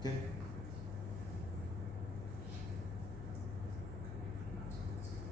Oke.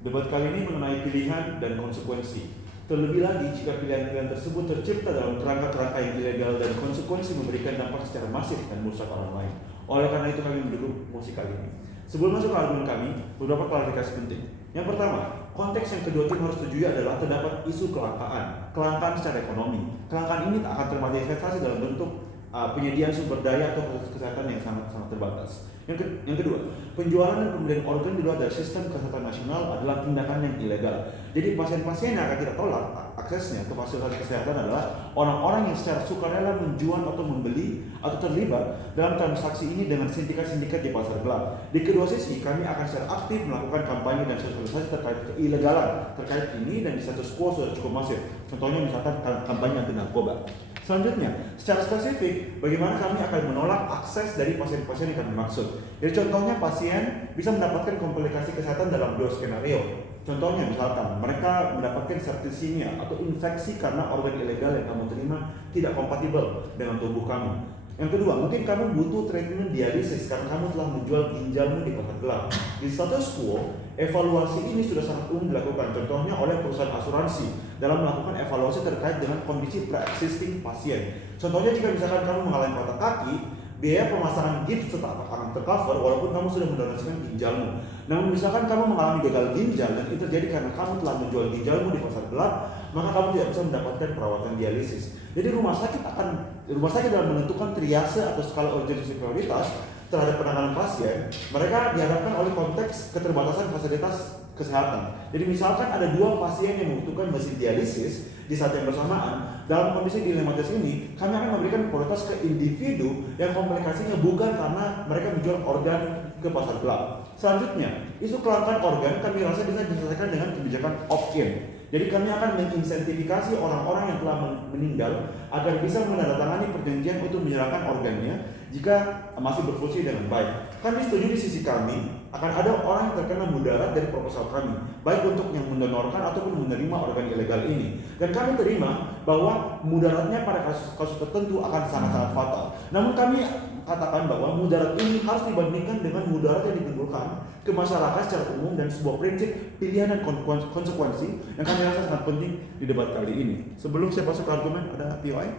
Debat kali ini mengenai pilihan dan konsekuensi. Terlebih lagi jika pilihan-pilihan tersebut tercipta dalam kerangka-kerangka yang ilegal dan konsekuensi memberikan dampak secara masif dan merusak orang lain. Oleh karena itu kami mendukung mosi kali ini. Sebelum masuk ke argumen kami, beberapa klarifikasi penting. Yang pertama, konteks yang kedua tim harus setujui adalah terdapat isu kelangkaan secara ekonomi. Kelangkaan ini tak akan termanifestasi dalam bentuk penyediaan sumber daya atau fasilitas kesehatan yang sangat terbatas. Yang kedua, penjualan dan pembelian organ di luar dari sistem kesehatan nasional adalah tindakan yang ilegal. Jadi pasien-pasien yang akan kita tolak aksesnya ke fasilitas kesehatan adalah orang-orang yang secara sukarela menjual atau membeli atau terlibat dalam transaksi ini dengan sindikat-sindikat di pasar gelap. Di kedua sisi, kami akan secara aktif melakukan kampanye dan sosialisasi terkait keilegalan terkait ini, dan di status quo sudah cukup masif. Contohnya misalkan kampanye anti narkoba. Selanjutnya, secara spesifik, bagaimana kami akan menolak akses dari pasien-pasien yang kami maksud. Jadi contohnya pasien bisa mendapatkan komplikasi kesehatan dalam dua skenario. Contohnya misalkan mereka mendapatkan septicemia atau infeksi karena organ ilegal yang kamu terima tidak kompatibel dengan tubuh kamu. Yang kedua, mungkin kamu butuh treatment dialisis karena kamu telah menjual ginjalmu di pasar gelap. Di status quo, evaluasi ini sudah sangat umum dilakukan, contohnya oleh perusahaan asuransi dalam melakukan evaluasi terkait dengan kondisi pre-existing pasien. Contohnya jika misalkan kamu mengalami patah kaki, biaya pemasangan gips tetap akan tercover walaupun kamu sudah mendonasikan ginjalmu. Namun misalkan kamu mengalami gagal ginjal dan itu terjadi karena kamu telah menjual ginjalmu di pasar gelap, maka kamu tidak bisa mendapatkan perawatan dialisis. Jadi rumah sakit dalam menentukan triase atau skala urgensi prioritas terhadap penanganan pasien, mereka dihadapkan oleh konteks keterbatasan fasilitas kesehatan. Jadi misalkan ada dua pasien yang membutuhkan mesin dialisis di saat yang bersamaan, dalam kondisi dilematis ini, kami akan memberikan prioritas ke individu yang komplikasinya bukan karena mereka menjual organ ke pasar gelap. Selanjutnya, isu kelangkaan organ kami rasa bisa diselesaikan dengan kebijakan opt-in. Jadi kami akan menginsentifikasi orang-orang yang telah meninggal agar bisa menandatangani perjanjian untuk menyerahkan organnya jika masih berfungsi dengan baik. Kami setuju di sisi kami akan ada orang yang terkena mudarat dari proposal kami, baik untuk yang mendonorkan ataupun menerima organ ilegal ini. Dan kami terima bahwa mudaratnya pada kasus tertentu akan sangat-sangat fatal. Namun kami katakan bahwa mudarat ini harus dibandingkan dengan mudarat yang ditimbulkan ke masyarakat secara umum dan sebuah prinsip pilihan dan konsekuensi yang kami rasa sangat penting di debat kali ini. Sebelum saya masuk ke argumen, ada POI?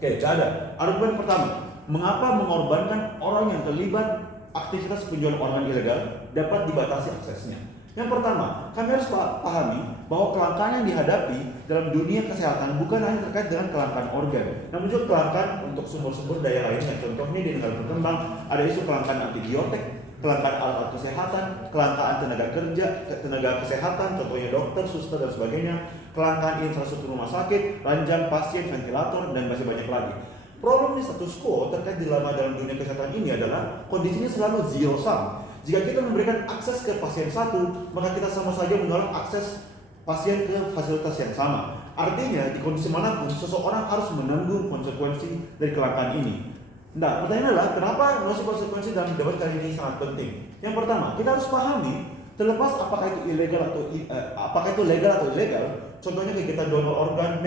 Oke, ada. Argumen pertama, mengapa mengorbankan orang yang terlibat aktivitas penjualan organ ilegal dapat dibatasi aksesnya? Yang pertama, kami harus pahami bahwa kelangkaan yang dihadapi dalam dunia kesehatan bukan hanya terkait dengan kelangkaan organ, namun juga kelangkaan untuk sumber-sumber daya lainnya. Contohnya di negara berkembang ada isu kelangkaan antibiotik, kelangkaan alat kesehatan, kelangkaan tenaga kesehatan, contohnya dokter, suster dan sebagainya, kelangkaan infrastruktur rumah sakit, ranjang pasien, ventilator, dan masih banyak lagi. Problem di status quo terkait dilema dalam dunia kesehatan ini adalah kondisinya selalu zero sum. Jika kita memberikan akses ke pasien satu, maka kita sama saja menolak akses pasien ke fasilitas yang sama. Artinya, di kondisi manapun, seseorang harus menanggung konsekuensi dari kelangkaan ini. Nah, pertanyaannya adalah, kenapa konsekuensi dalam debat kali ini sangat penting? Yang pertama, kita harus pahami, terlepas apakah itu legal atau ilegal, contohnya kegiatan donor organ,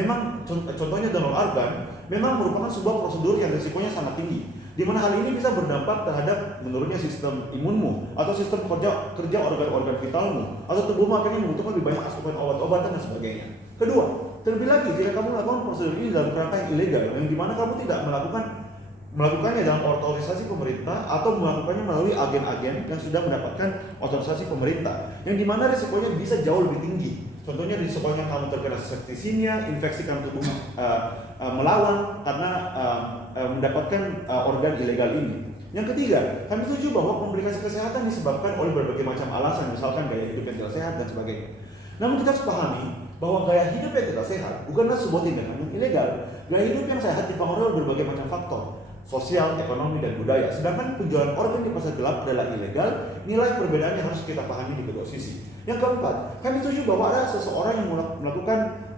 contohnya donor organ, memang merupakan sebuah prosedur yang risikonya sangat tinggi, di mana hal ini bisa berdampak terhadap menurunnya sistem imunmu atau sistem kerja organ-organ vitalmu atau tubuhmu akhirnya membutuhkan lebih banyak asupan obat-obatan dan sebagainya. Kedua, terlebih lagi jika kamu melakukan prosedur ini dalam kerangka yang ilegal, yang dimana kamu tidak melakukannya dalam otorisasi pemerintah atau melakukannya melalui agen-agen yang sudah mendapatkan otorisasi pemerintah, yang dimana risikonya bisa jauh lebih tinggi. Contohnya risikonya kamu terkena septicemia, infeksi karena tubuh melawan karena mendapatkan organ ilegal ini. Yang ketiga, kami setuju bahwa komplikasi kesehatan disebabkan oleh berbagai macam alasan, misalkan gaya hidup yang tidak sehat dan sebagainya. Namun kita harus pahami bahwa gaya hidup yang tidak sehat bukanlah sebuah tindakan yang ilegal. Gaya hidup yang sehat dipengaruhi oleh berbagai macam faktor, sosial, ekonomi, dan budaya. Sedangkan penjualan organ di pasar gelap adalah ilegal. Nilai perbedaannya harus kita pahami di kedua sisi. Yang keempat, kami setuju bahwa ada seseorang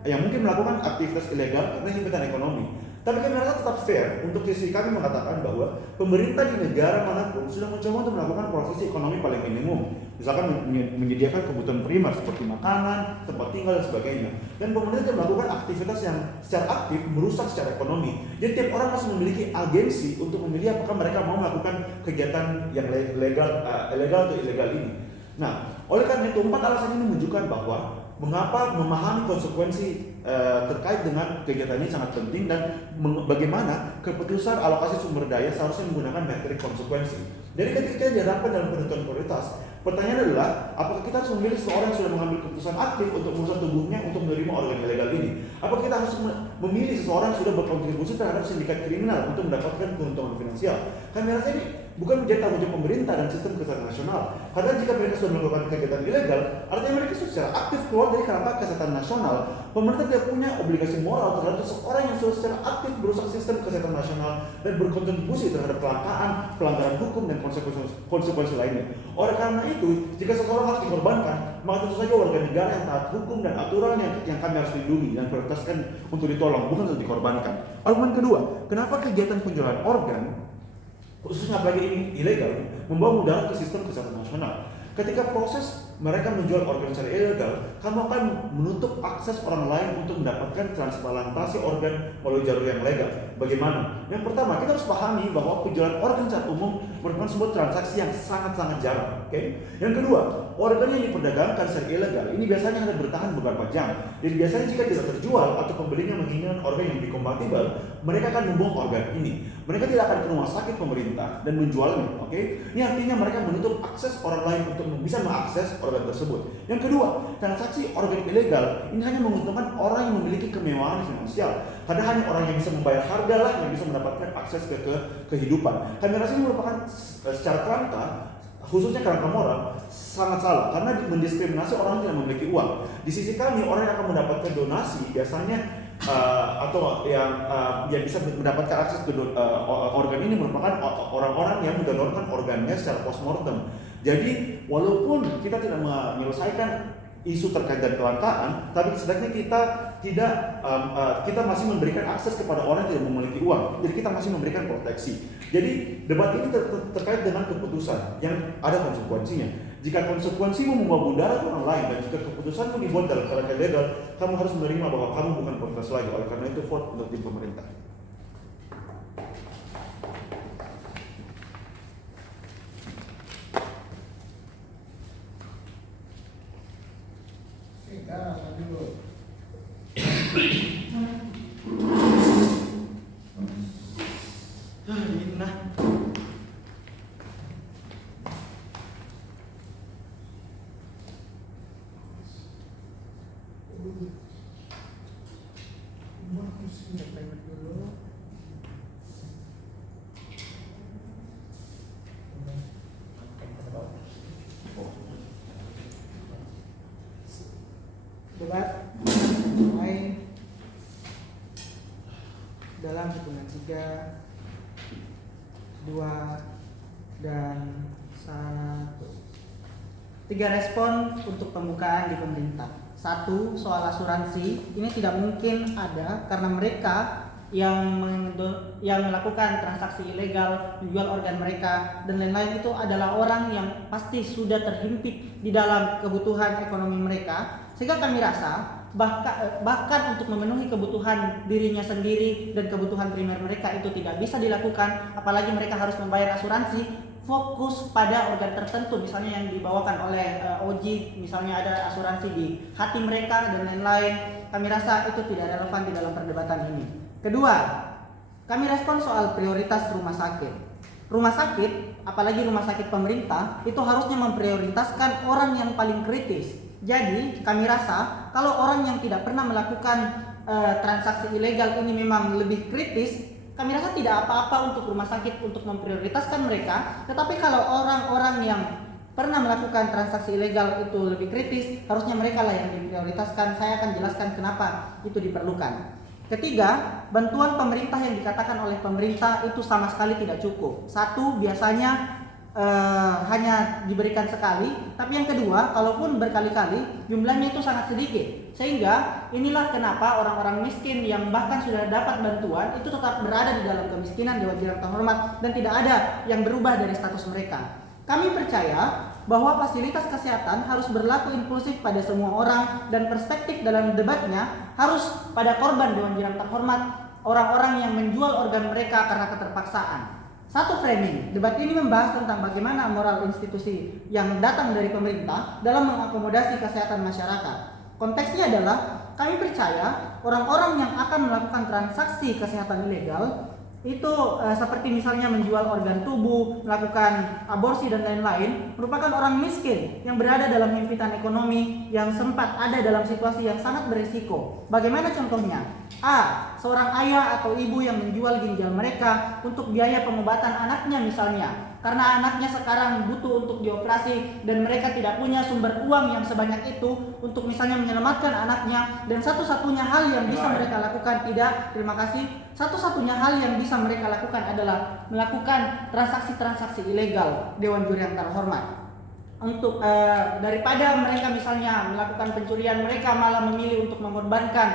yang mungkin melakukan aktivitas ilegal karena himpitan ekonomi. Tapi kami rasa tetap fair untuk sisi kami mengatakan bahwa pemerintah di negara manapun sudah mencoba untuk melakukan prosesi ekonomi paling minimum. Misalkan menyediakan kebutuhan primer seperti makanan, tempat tinggal, dan sebagainya. Dan pemerintah tidak melakukan aktivitas yang secara aktif merusak secara ekonomi. Jadi tiap orang masih memiliki agensi untuk memilih apakah mereka mau melakukan kegiatan yang legal atau ilegal ini. Nah, oleh karena itu 4 alasan ini menunjukkan bahwa mengapa memahami konsekuensi terkait dengan kegiatan ini sangat penting, dan bagaimana keputusan alokasi sumber daya seharusnya menggunakan metrik konsekuensi. Jadi ketika dihadapkan dalam penentuan prioritas, pertanyaan adalah apakah kita harus memilih seseorang yang sudah mengambil keputusan aktif untuk merusak tubuhnya untuk menerima organ ilegal ini? Apakah kita harus memilih seseorang yang sudah berkontribusi terhadap sindikat kriminal untuk mendapatkan keuntungan finansial? Kami rasa ini bukan menjadi tanggung jawab pemerintah dan sistem kesehatan nasional. Karena jika mereka sudah melakukan kegiatan ilegal, artinya mereka sudah secara aktif keluar dari kerangka kesehatan nasional. Pemerintah tidak punya obligasi moral terhadap seseorang yang sudah secara aktif merusak sistem kesehatan nasional dan berkontribusi terhadap kelangkaan, pelanggaran hukum, dan konsekuensi lainnya. Oleh karena itu, jika seseorang harus dikorbankan, maka tentu saja warga negara yang taat hukum dan aturan yang kami harus lindungi dan prioritaskan untuk ditolong, bukan untuk dikorbankan. Argumen kedua, kenapa kegiatan penjualan organ, khususnya apalagi ini ilegal, membawa mudarat ke sistem kesehatan nasional? Ketika proses mereka menjual organ secara ilegal, kamu akan menutup akses orang lain untuk mendapatkan transplantasi organ melalui jalur yang legal. Bagaimana? Yang pertama, kita harus pahami bahwa penjualan organ secara umum merupakan sebuah transaksi yang sangat-sangat jarang. Yang kedua, organ yang diperdagangkan secara ilegal ini biasanya hanya bertahan beberapa jam. Dan biasanya jika tidak terjual atau pembelinya menginginkan organ yang lebih kompatibel, mereka akan membuang organ ini. Mereka tidak akan ke rumah sakit pemerintah dan menjualnya. Ini artinya mereka menutup akses orang lain untuk bisa mengakses organ tersebut. Yang kedua, transaksi organ ilegal ini hanya menguntungkan orang yang memiliki kemewahan finansial. Karena hanya orang yang bisa membayar harga lah yang bisa mendapatkan akses ke kehidupan. Kami rasa ini merupakan secara kerangka, khususnya kerangka moral, sangat salah karena mendiskriminasi orang yang tidak memiliki uang. Di sisi kami, orang yang akan mendapatkan donasi biasanya atau yang bisa mendapatkan akses ke organ ini merupakan orang-orang yang mendonorkan organnya secara postmortem. Jadi walaupun kita tidak menyelesaikan isu terkait dengan kelangkaan, tapi setidaknya kita masih memberikan akses kepada orang yang tidak memiliki uang. Jadi kita masih memberikan proteksi. Jadi debat ini terkait dengan keputusan yang ada konsekuensinya. Jika konsekuensimu membawa mudarat orang lain dan jika keputusanmu dibuat dalam kerangka legal, kamu harus menerima bahwa kamu bukan prioritas lagi. Oleh karena itu vote untuk tim pemerintah. Debat mulai dalam hitungan 3, 2, dan 1. 3 respon untuk pembukaan di pemerintah. 1, soal asuransi. Ini tidak mungkin ada karena mereka yang melakukan transaksi ilegal, menjual organ mereka dan lain-lain itu adalah orang yang pasti sudah terhimpit di dalam kebutuhan ekonomi mereka, sehingga kami rasa bahkan untuk memenuhi kebutuhan dirinya sendiri dan kebutuhan primer mereka itu tidak bisa dilakukan, apalagi mereka harus membayar asuransi. Fokus pada organ tertentu, misalnya yang dibawakan oleh OJI, misalnya ada asuransi di hati mereka dan lain-lain. Kami rasa itu tidak relevan di dalam perdebatan ini. Kedua, kami respon soal prioritas rumah sakit. Rumah sakit, apalagi rumah sakit pemerintah, itu harusnya memprioritaskan orang yang paling kritis. Jadi kami rasa kalau orang yang tidak pernah melakukan transaksi ilegal ini memang lebih kritis, kami rasa tidak apa-apa untuk rumah sakit untuk memprioritaskan mereka. Tetapi kalau orang-orang yang pernah melakukan transaksi ilegal itu lebih kritis, harusnya mereka lah yang diprioritaskan. Saya akan jelaskan kenapa itu diperlukan. Ketiga, bantuan pemerintah yang dikatakan oleh pemerintah itu sama sekali tidak cukup. 1, biasanya hanya diberikan sekali, tapi yang kedua, kalaupun berkali-kali, jumlahnya itu sangat sedikit. Sehingga inilah kenapa orang-orang miskin yang bahkan sudah dapat bantuan itu tetap berada di dalam kemiskinan Dewan Jiran Terhormat dan tidak ada yang berubah dari status mereka. Kami percaya bahwa fasilitas kesehatan harus berlaku inklusif pada semua orang dan perspektif dalam debatnya harus pada korban Dewan Jiran Terhormat, orang-orang yang menjual organ mereka karena keterpaksaan. Satu framing, debat ini membahas tentang bagaimana moral institusi yang datang dari pemerintah dalam mengakomodasi kesehatan masyarakat. Konteksnya adalah kami percaya orang-orang yang akan melakukan transaksi kesehatan ilegal itu seperti misalnya menjual organ tubuh, melakukan aborsi dan lain-lain, merupakan orang miskin yang berada dalam himpitan ekonomi yang sempat ada dalam situasi yang sangat berisiko. Bagaimana contohnya? A. Seorang ayah atau ibu yang menjual ginjal mereka untuk biaya pengobatan anaknya misalnya, karena anaknya sekarang butuh untuk dioperasi dan mereka tidak punya sumber uang yang sebanyak itu untuk misalnya menyelamatkan anaknya, dan satu-satunya hal yang bisa mereka lakukan satu-satunya hal yang bisa mereka lakukan adalah melakukan transaksi-transaksi ilegal Dewan Juri yang terhormat. Untuk daripada mereka misalnya melakukan pencurian, mereka malah memilih untuk mengorbankan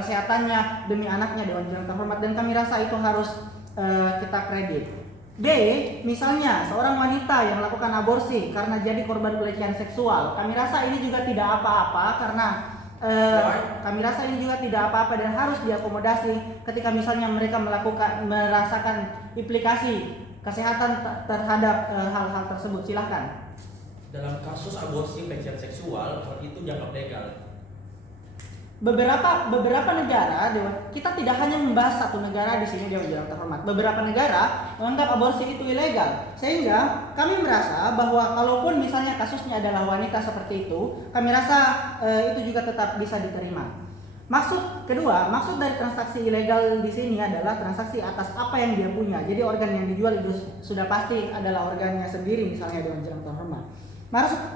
kesehatannya demi anaknya Dewan Juri yang terhormat, dan kami rasa itu harus kita kredit. B. Misalnya seorang wanita yang melakukan aborsi karena jadi korban pelecehan seksual. Kami rasa ini juga tidak apa-apa karena dan harus diakomodasi ketika misalnya mereka merasakan implikasi kesehatan terhadap hal-hal tersebut. Silahkan. Dalam kasus aborsi pelecehan seksual, hal itu dianggap legal. Beberapa negara, kita tidak hanya membahas satu negara di sini Dewan Juri yang terhormat. Beberapa negara menganggap aborsi itu ilegal, sehingga kami merasa bahwa kalaupun misalnya kasusnya adalah wanita seperti itu, kami rasa itu juga tetap bisa diterima. Maksud dari transaksi ilegal di sini adalah transaksi atas apa yang dia punya. Jadi organ yang dijual itu sudah pasti adalah organnya sendiri, misalnya Dewan Juri yang terhormat.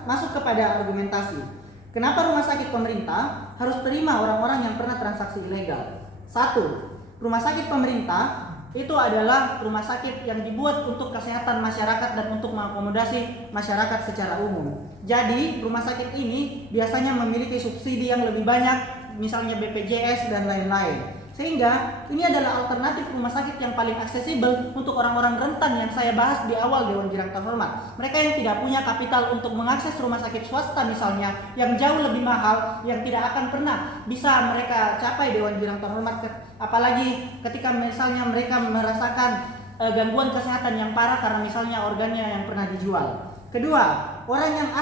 Masuk kepada argumentasi. Kenapa rumah sakit pemerintah harus terima orang-orang yang pernah transaksi ilegal? 1. Rumah sakit pemerintah itu adalah rumah sakit yang dibuat untuk kesehatan masyarakat dan untuk mengakomodasi masyarakat secara umum. Jadi rumah sakit ini biasanya memiliki subsidi yang lebih banyak, misalnya BPJS dan lain-lain. Sehingga ini adalah alternatif rumah sakit yang paling aksesibel untuk orang-orang rentan yang saya bahas di awal Dewan Juri yang terhormat. Mereka yang tidak punya kapital untuk mengakses rumah sakit swasta misalnya yang jauh lebih mahal, yang tidak akan pernah bisa mereka capai Dewan Juri yang terhormat, apalagi ketika misalnya mereka merasakan gangguan kesehatan yang parah karena misalnya organnya yang pernah dijual. Kedua, orang yang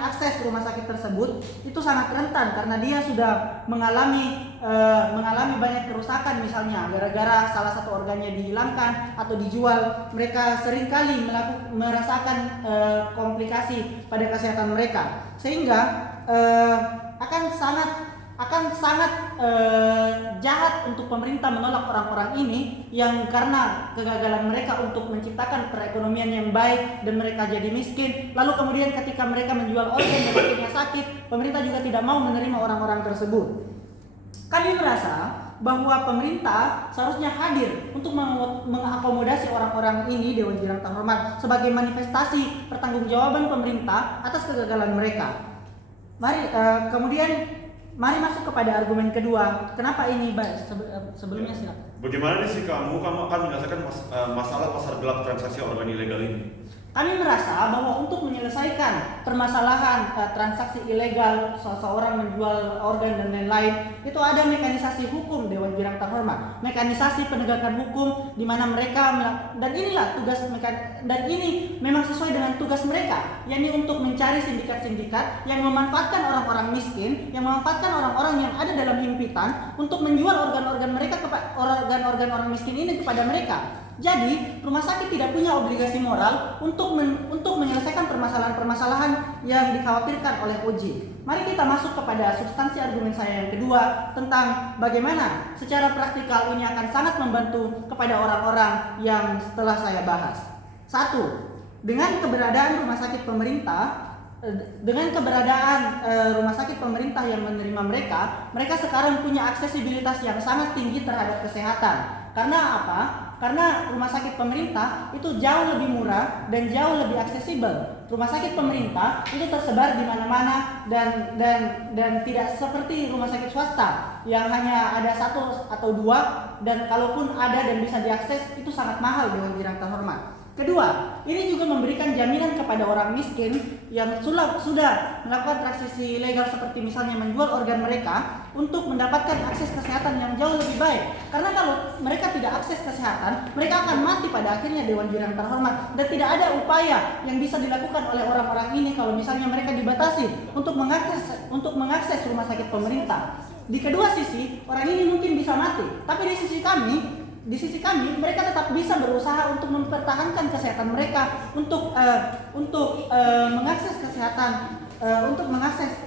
akses rumah sakit tersebut itu sangat rentan karena dia sudah mengalami banyak kerusakan misalnya gara-gara salah satu organnya dihilangkan atau dijual. Mereka seringkali merasakan komplikasi pada kesehatan mereka, sehingga akan sangat jahat untuk pemerintah menolak orang-orang ini yang karena kegagalan mereka untuk menciptakan perekonomian yang baik dan mereka jadi miskin, lalu kemudian ketika mereka menjual organ dan akhirnya sakit, pemerintah juga tidak mau menerima orang-orang tersebut. Kami merasa bahwa pemerintah seharusnya hadir untuk mengakomodasi orang-orang ini Dewan Juri yang terhormat sebagai manifestasi pertanggungjawaban pemerintah atas kegagalan mereka. Mari masuk kepada argumen kedua. Kenapa ini, Mbak? Sebelumnya silakan. Bagaimana sih kamu akan menyelesaikan masalah pasar gelap transaksi organ ilegal ini? Kami merasa bahwa untuk menyelesaikan permasalahan transaksi ilegal seseorang menjual organ dan lain-lain, itu ada mekanisasi hukum Dewan Juri yang terhormat, mekanisasi penegakan hukum di mana mereka dan ini memang sesuai dengan tugas mereka, yakni untuk mencari sindikat-sindikat yang memanfaatkan orang-orang miskin, yang memanfaatkan orang-orang yang ada dalam himpitan untuk menjual organ-organ orang miskin ini kepada mereka. Jadi, rumah sakit tidak punya obligasi moral untuk menyelesaikan permasalahan-permasalahan yang dikhawatirkan oleh OJ. Mari kita masuk kepada substansi argumen saya yang kedua tentang bagaimana secara praktikal ini akan sangat membantu kepada orang-orang yang setelah saya bahas. 1. Dengan keberadaan rumah sakit pemerintah yang menerima mereka sekarang punya aksesibilitas yang sangat tinggi terhadap kesehatan. Karena apa? Karena rumah sakit pemerintah itu jauh lebih murah dan jauh lebih aksesibel. Rumah sakit pemerintah itu tersebar di mana-mana dan tidak seperti rumah sakit swasta yang hanya ada 1 atau 2, dan kalaupun ada dan bisa diakses itu sangat mahal Dewan Jurang terhormat. Kedua, ini juga memberikan jaminan kepada orang miskin yang sudah melakukan transaksi ilegal seperti misalnya menjual organ mereka untuk mendapatkan akses kesehatan yang jauh lebih baik. Karena kalau mereka tidak akses kesehatan, mereka akan mati pada akhirnya Dewan Jurang terhormat. Dan tidak ada upaya yang bisa dilakukan oleh orang-orang ini kalau misalnya mereka dibatasi untuk mengakses rumah sakit pemerintah. Di kedua sisi, orang ini mungkin bisa mati, tapi di sisi kami, mereka tetap bisa berusaha untuk mempertahankan kesehatan mereka, untuk mengakses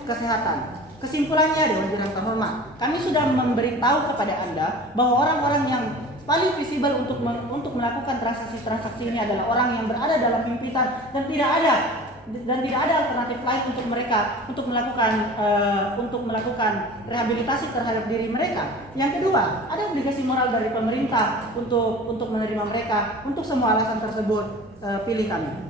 kesehatan, Kesimpulannya, Dewan Jurang terhormat, kami sudah memberitahu kepada Anda bahwa orang-orang yang paling visible untuk melakukan transaksi ini adalah orang yang berada dalam himpitan dan tidak ada alternatif lain untuk mereka untuk melakukan rehabilitasi terhadap diri mereka. Yang kedua, ada obligasi moral dari pemerintah untuk menerima mereka. Untuk semua alasan tersebut, pilih kami.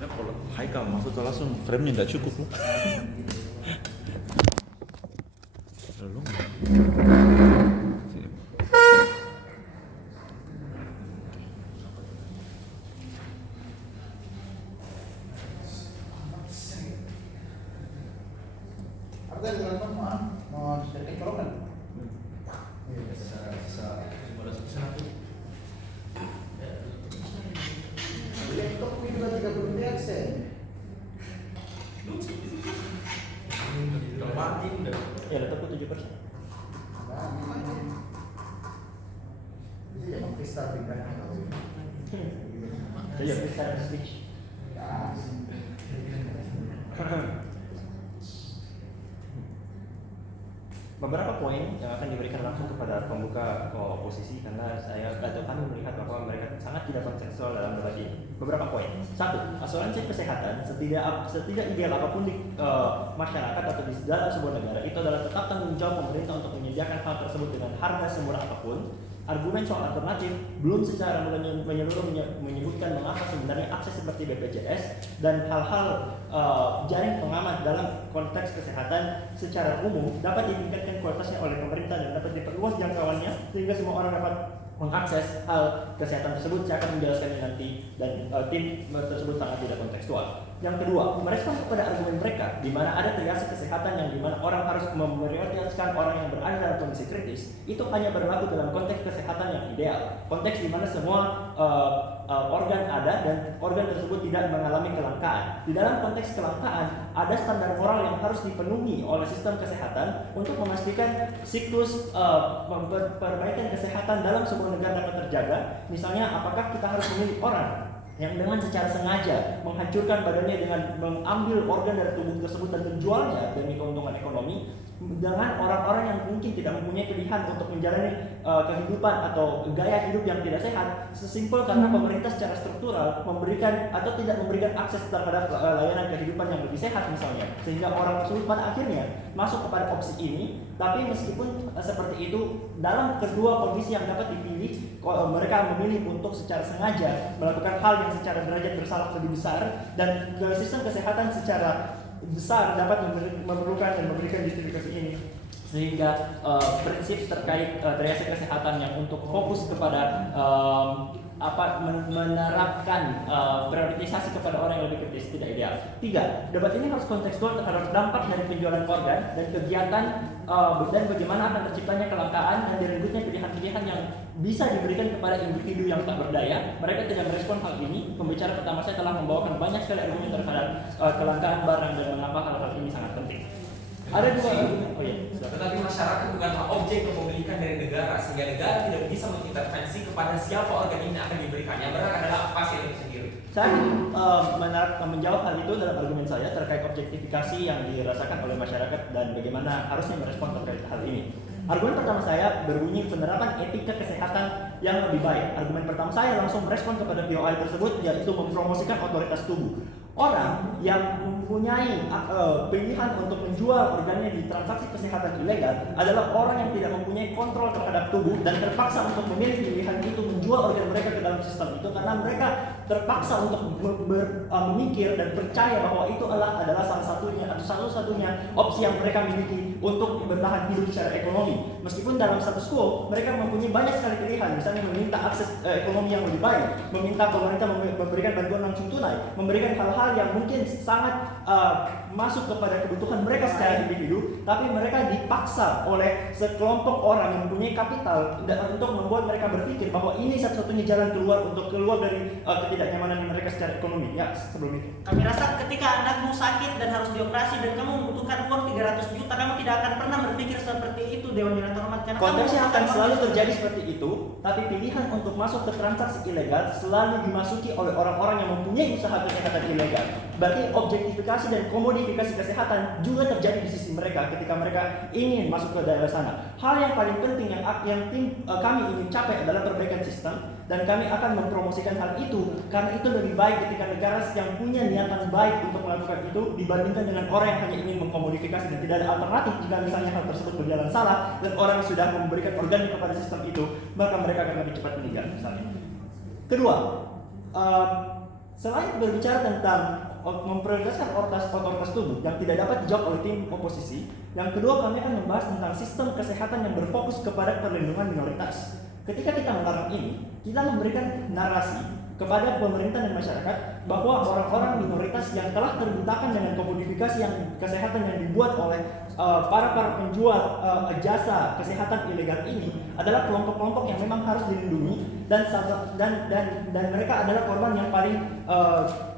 Kalau Haikal masuk tuh langsung frame-nya nggak cukup loh. Lalu ya laptopku 7%. Iya, bisa switch. Beberapa poin yang akan diberikan langsung kepada pembuka oposisi karena saya atau kami melihat bahwa mereka sangat tidak kontekstual dalam debat ini. Beberapa poin. 1. Asuransi kesehatan setidak ideal apapun di masyarakat atau di dalam sebuah negara itu adalah tetap tanggung jawab pemerintah untuk menyediakan hal tersebut dengan harga semurah apapun. Argumen soal alternatif belum secara menyeluruh menyebutkan mengapa sebenarnya akses seperti BPJS dan hal-hal jaring pengamat dalam konteks kesehatan secara umum dapat ditingkatkan kualitasnya oleh pemerintah dan dapat diperluas jangkauannya sehingga semua orang dapat mengakses hal kesehatan tersebut. Saya akan menjelaskannya nanti dan tim tersebut sangat tidak kontekstual. Yang kedua, merespon kepada argumen mereka di mana ada triase kesehatan yang di mana orang harus memprioritaskan orang yang berada dalam kondisi kritis, itu hanya berlaku dalam konteks kesehatan yang ideal. Konteks di mana semua organ ada dan organ tersebut tidak mengalami kelangkaan. Di dalam konteks kelangkaan, ada standar moral yang harus dipenuhi oleh sistem kesehatan untuk memastikan siklus perbaikan kesehatan dalam sebuah negara dapat terjaga. Misalnya, apakah kita harus memilih orang yang dengan secara sengaja menghancurkan badannya dengan mengambil organ dari tubuh tersebut dan menjualnya demi keuntungan ekonomi, dengan orang-orang yang mungkin tidak mempunyai pilihan untuk menjalani kehidupan atau gaya hidup yang tidak sehat, sesimpel karena pemerintah secara struktural memberikan atau tidak memberikan akses terhadap layanan kehidupan yang lebih sehat misalnya, sehingga orang tersebut pada akhirnya masuk kepada opsi ini. Tapi meskipun seperti itu, dalam kedua kondisi yang dapat dipilih, mereka memilih untuk secara sengaja melakukan hal yang secara derajat bersalah lebih besar, dan sistem kesehatan secara besar dapat memerlukan dan memberikan justifikasi ini, sehingga prinsip terkait triase kesehatan yang untuk fokus kepada menerapkan prioritisasi kepada orang yang lebih kritis tidak ideal. 3. Debat ini harus kontekstual terhadap dampak dari penjualan organ dan kegiatan dan bagaimana akan terciptanya kelangkaan dan direngutnya pilihan-pilihan yang bisa diberikan kepada individu yang tak berdaya. Mereka tidak merespon hal ini. Pembicara pertama saya telah membawakan banyak sekali argumen terhadap kelangkaan barang dan mengapa hal-hal ini sangat penting. Ada dua argumen. Oh iya. Tetapi masyarakat bukanlah objek kepemilikan dari negara, sehingga negara tidak bisa mengintervensi kepada siapa organ ini akan diberikan. Yang berhak adalah pasien itu sendiri. Saya menjawab hal itu dalam argumen saya terkait objektifikasi yang dirasakan oleh masyarakat dan bagaimana harusnya merespon terkait hal ini. Argumen pertama saya berbunyi penerapan etika kesehatan yang lebih baik. Argumen pertama saya langsung merespon kepada POI tersebut, yaitu mempromosikan otoritas tubuh. Orang yang mempunyai pilihan untuk menjual organnya di transaksi kesehatan ilegal adalah orang yang tidak mempunyai kontrol terhadap tubuh dan terpaksa untuk memilih pilihan itu menjual organ mereka ke dalam sistem itu karena mereka terpaksa untuk memikir dan percaya bahwa itu adalah salah satunya atau satu-satunya opsi yang mereka miliki untuk bertahan hidup secara ekonomi. Meskipun dalam status quo mereka mempunyai banyak sekali pilihan, misalnya meminta akses ekonomi yang lebih baik, meminta pemerintah memberikan bantuan langsung tunai, memberikan hal-hal yang mungkin sangat masuk kepada kebutuhan mereka secara individu, tapi mereka dipaksa oleh sekelompok orang yang mempunyai kapital untuk membuat mereka berpikir bahwa ini satu-satunya jalan keluar untuk keluar dari ketidaknyamanan mereka secara ekonomi. Ya, sebelum itu. Kami rasa ketika anakmu sakit dan harus dioperasi dan kamu membutuhkan uang 300 juta, kamu tidak akan pernah berpikir seperti itu, Dewan yang terhormat. Karena konteksnya akan selalu terjadi seperti itu, tapi pilihan untuk masuk ke transaksi ilegal selalu dimasuki oleh orang-orang yang mempunyai usaha kesehatan ilegal. Berarti objektifikasi dan komodifikasi kesehatan juga terjadi di sisi mereka ketika mereka ingin masuk ke daerah sana. Hal yang paling penting yang kami ingin capai adalah perbaikan sistem, dan kami akan mempromosikan hal itu karena itu lebih baik ketika negara yang punya niatan baik untuk melakukan itu dibandingkan dengan orang yang hanya ingin mengkomodifikasi dan tidak ada alternatif. Jika misalnya hal tersebut berjalan salah dan orang sudah memberikan organ kepada sistem itu, maka mereka akan lebih cepat meninggal misalnya. Kedua, selain berbicara tentang memprioritaskan otoritas tubuh yang tidak dapat dijawab oleh tim oposisi, yang kedua kami akan membahas tentang sistem kesehatan yang berfokus kepada perlindungan minoritas. Ketika kita melarang ini, kita memberikan narasi kepada pemerintah dan masyarakat bahwa orang-orang minoritas yang telah terbutakan dengan komodifikasi yang kesehatan yang dibuat oleh para penjual jasa kesehatan ilegal ini adalah kelompok-kelompok yang memang harus dilindungi dan mereka adalah korban yang paling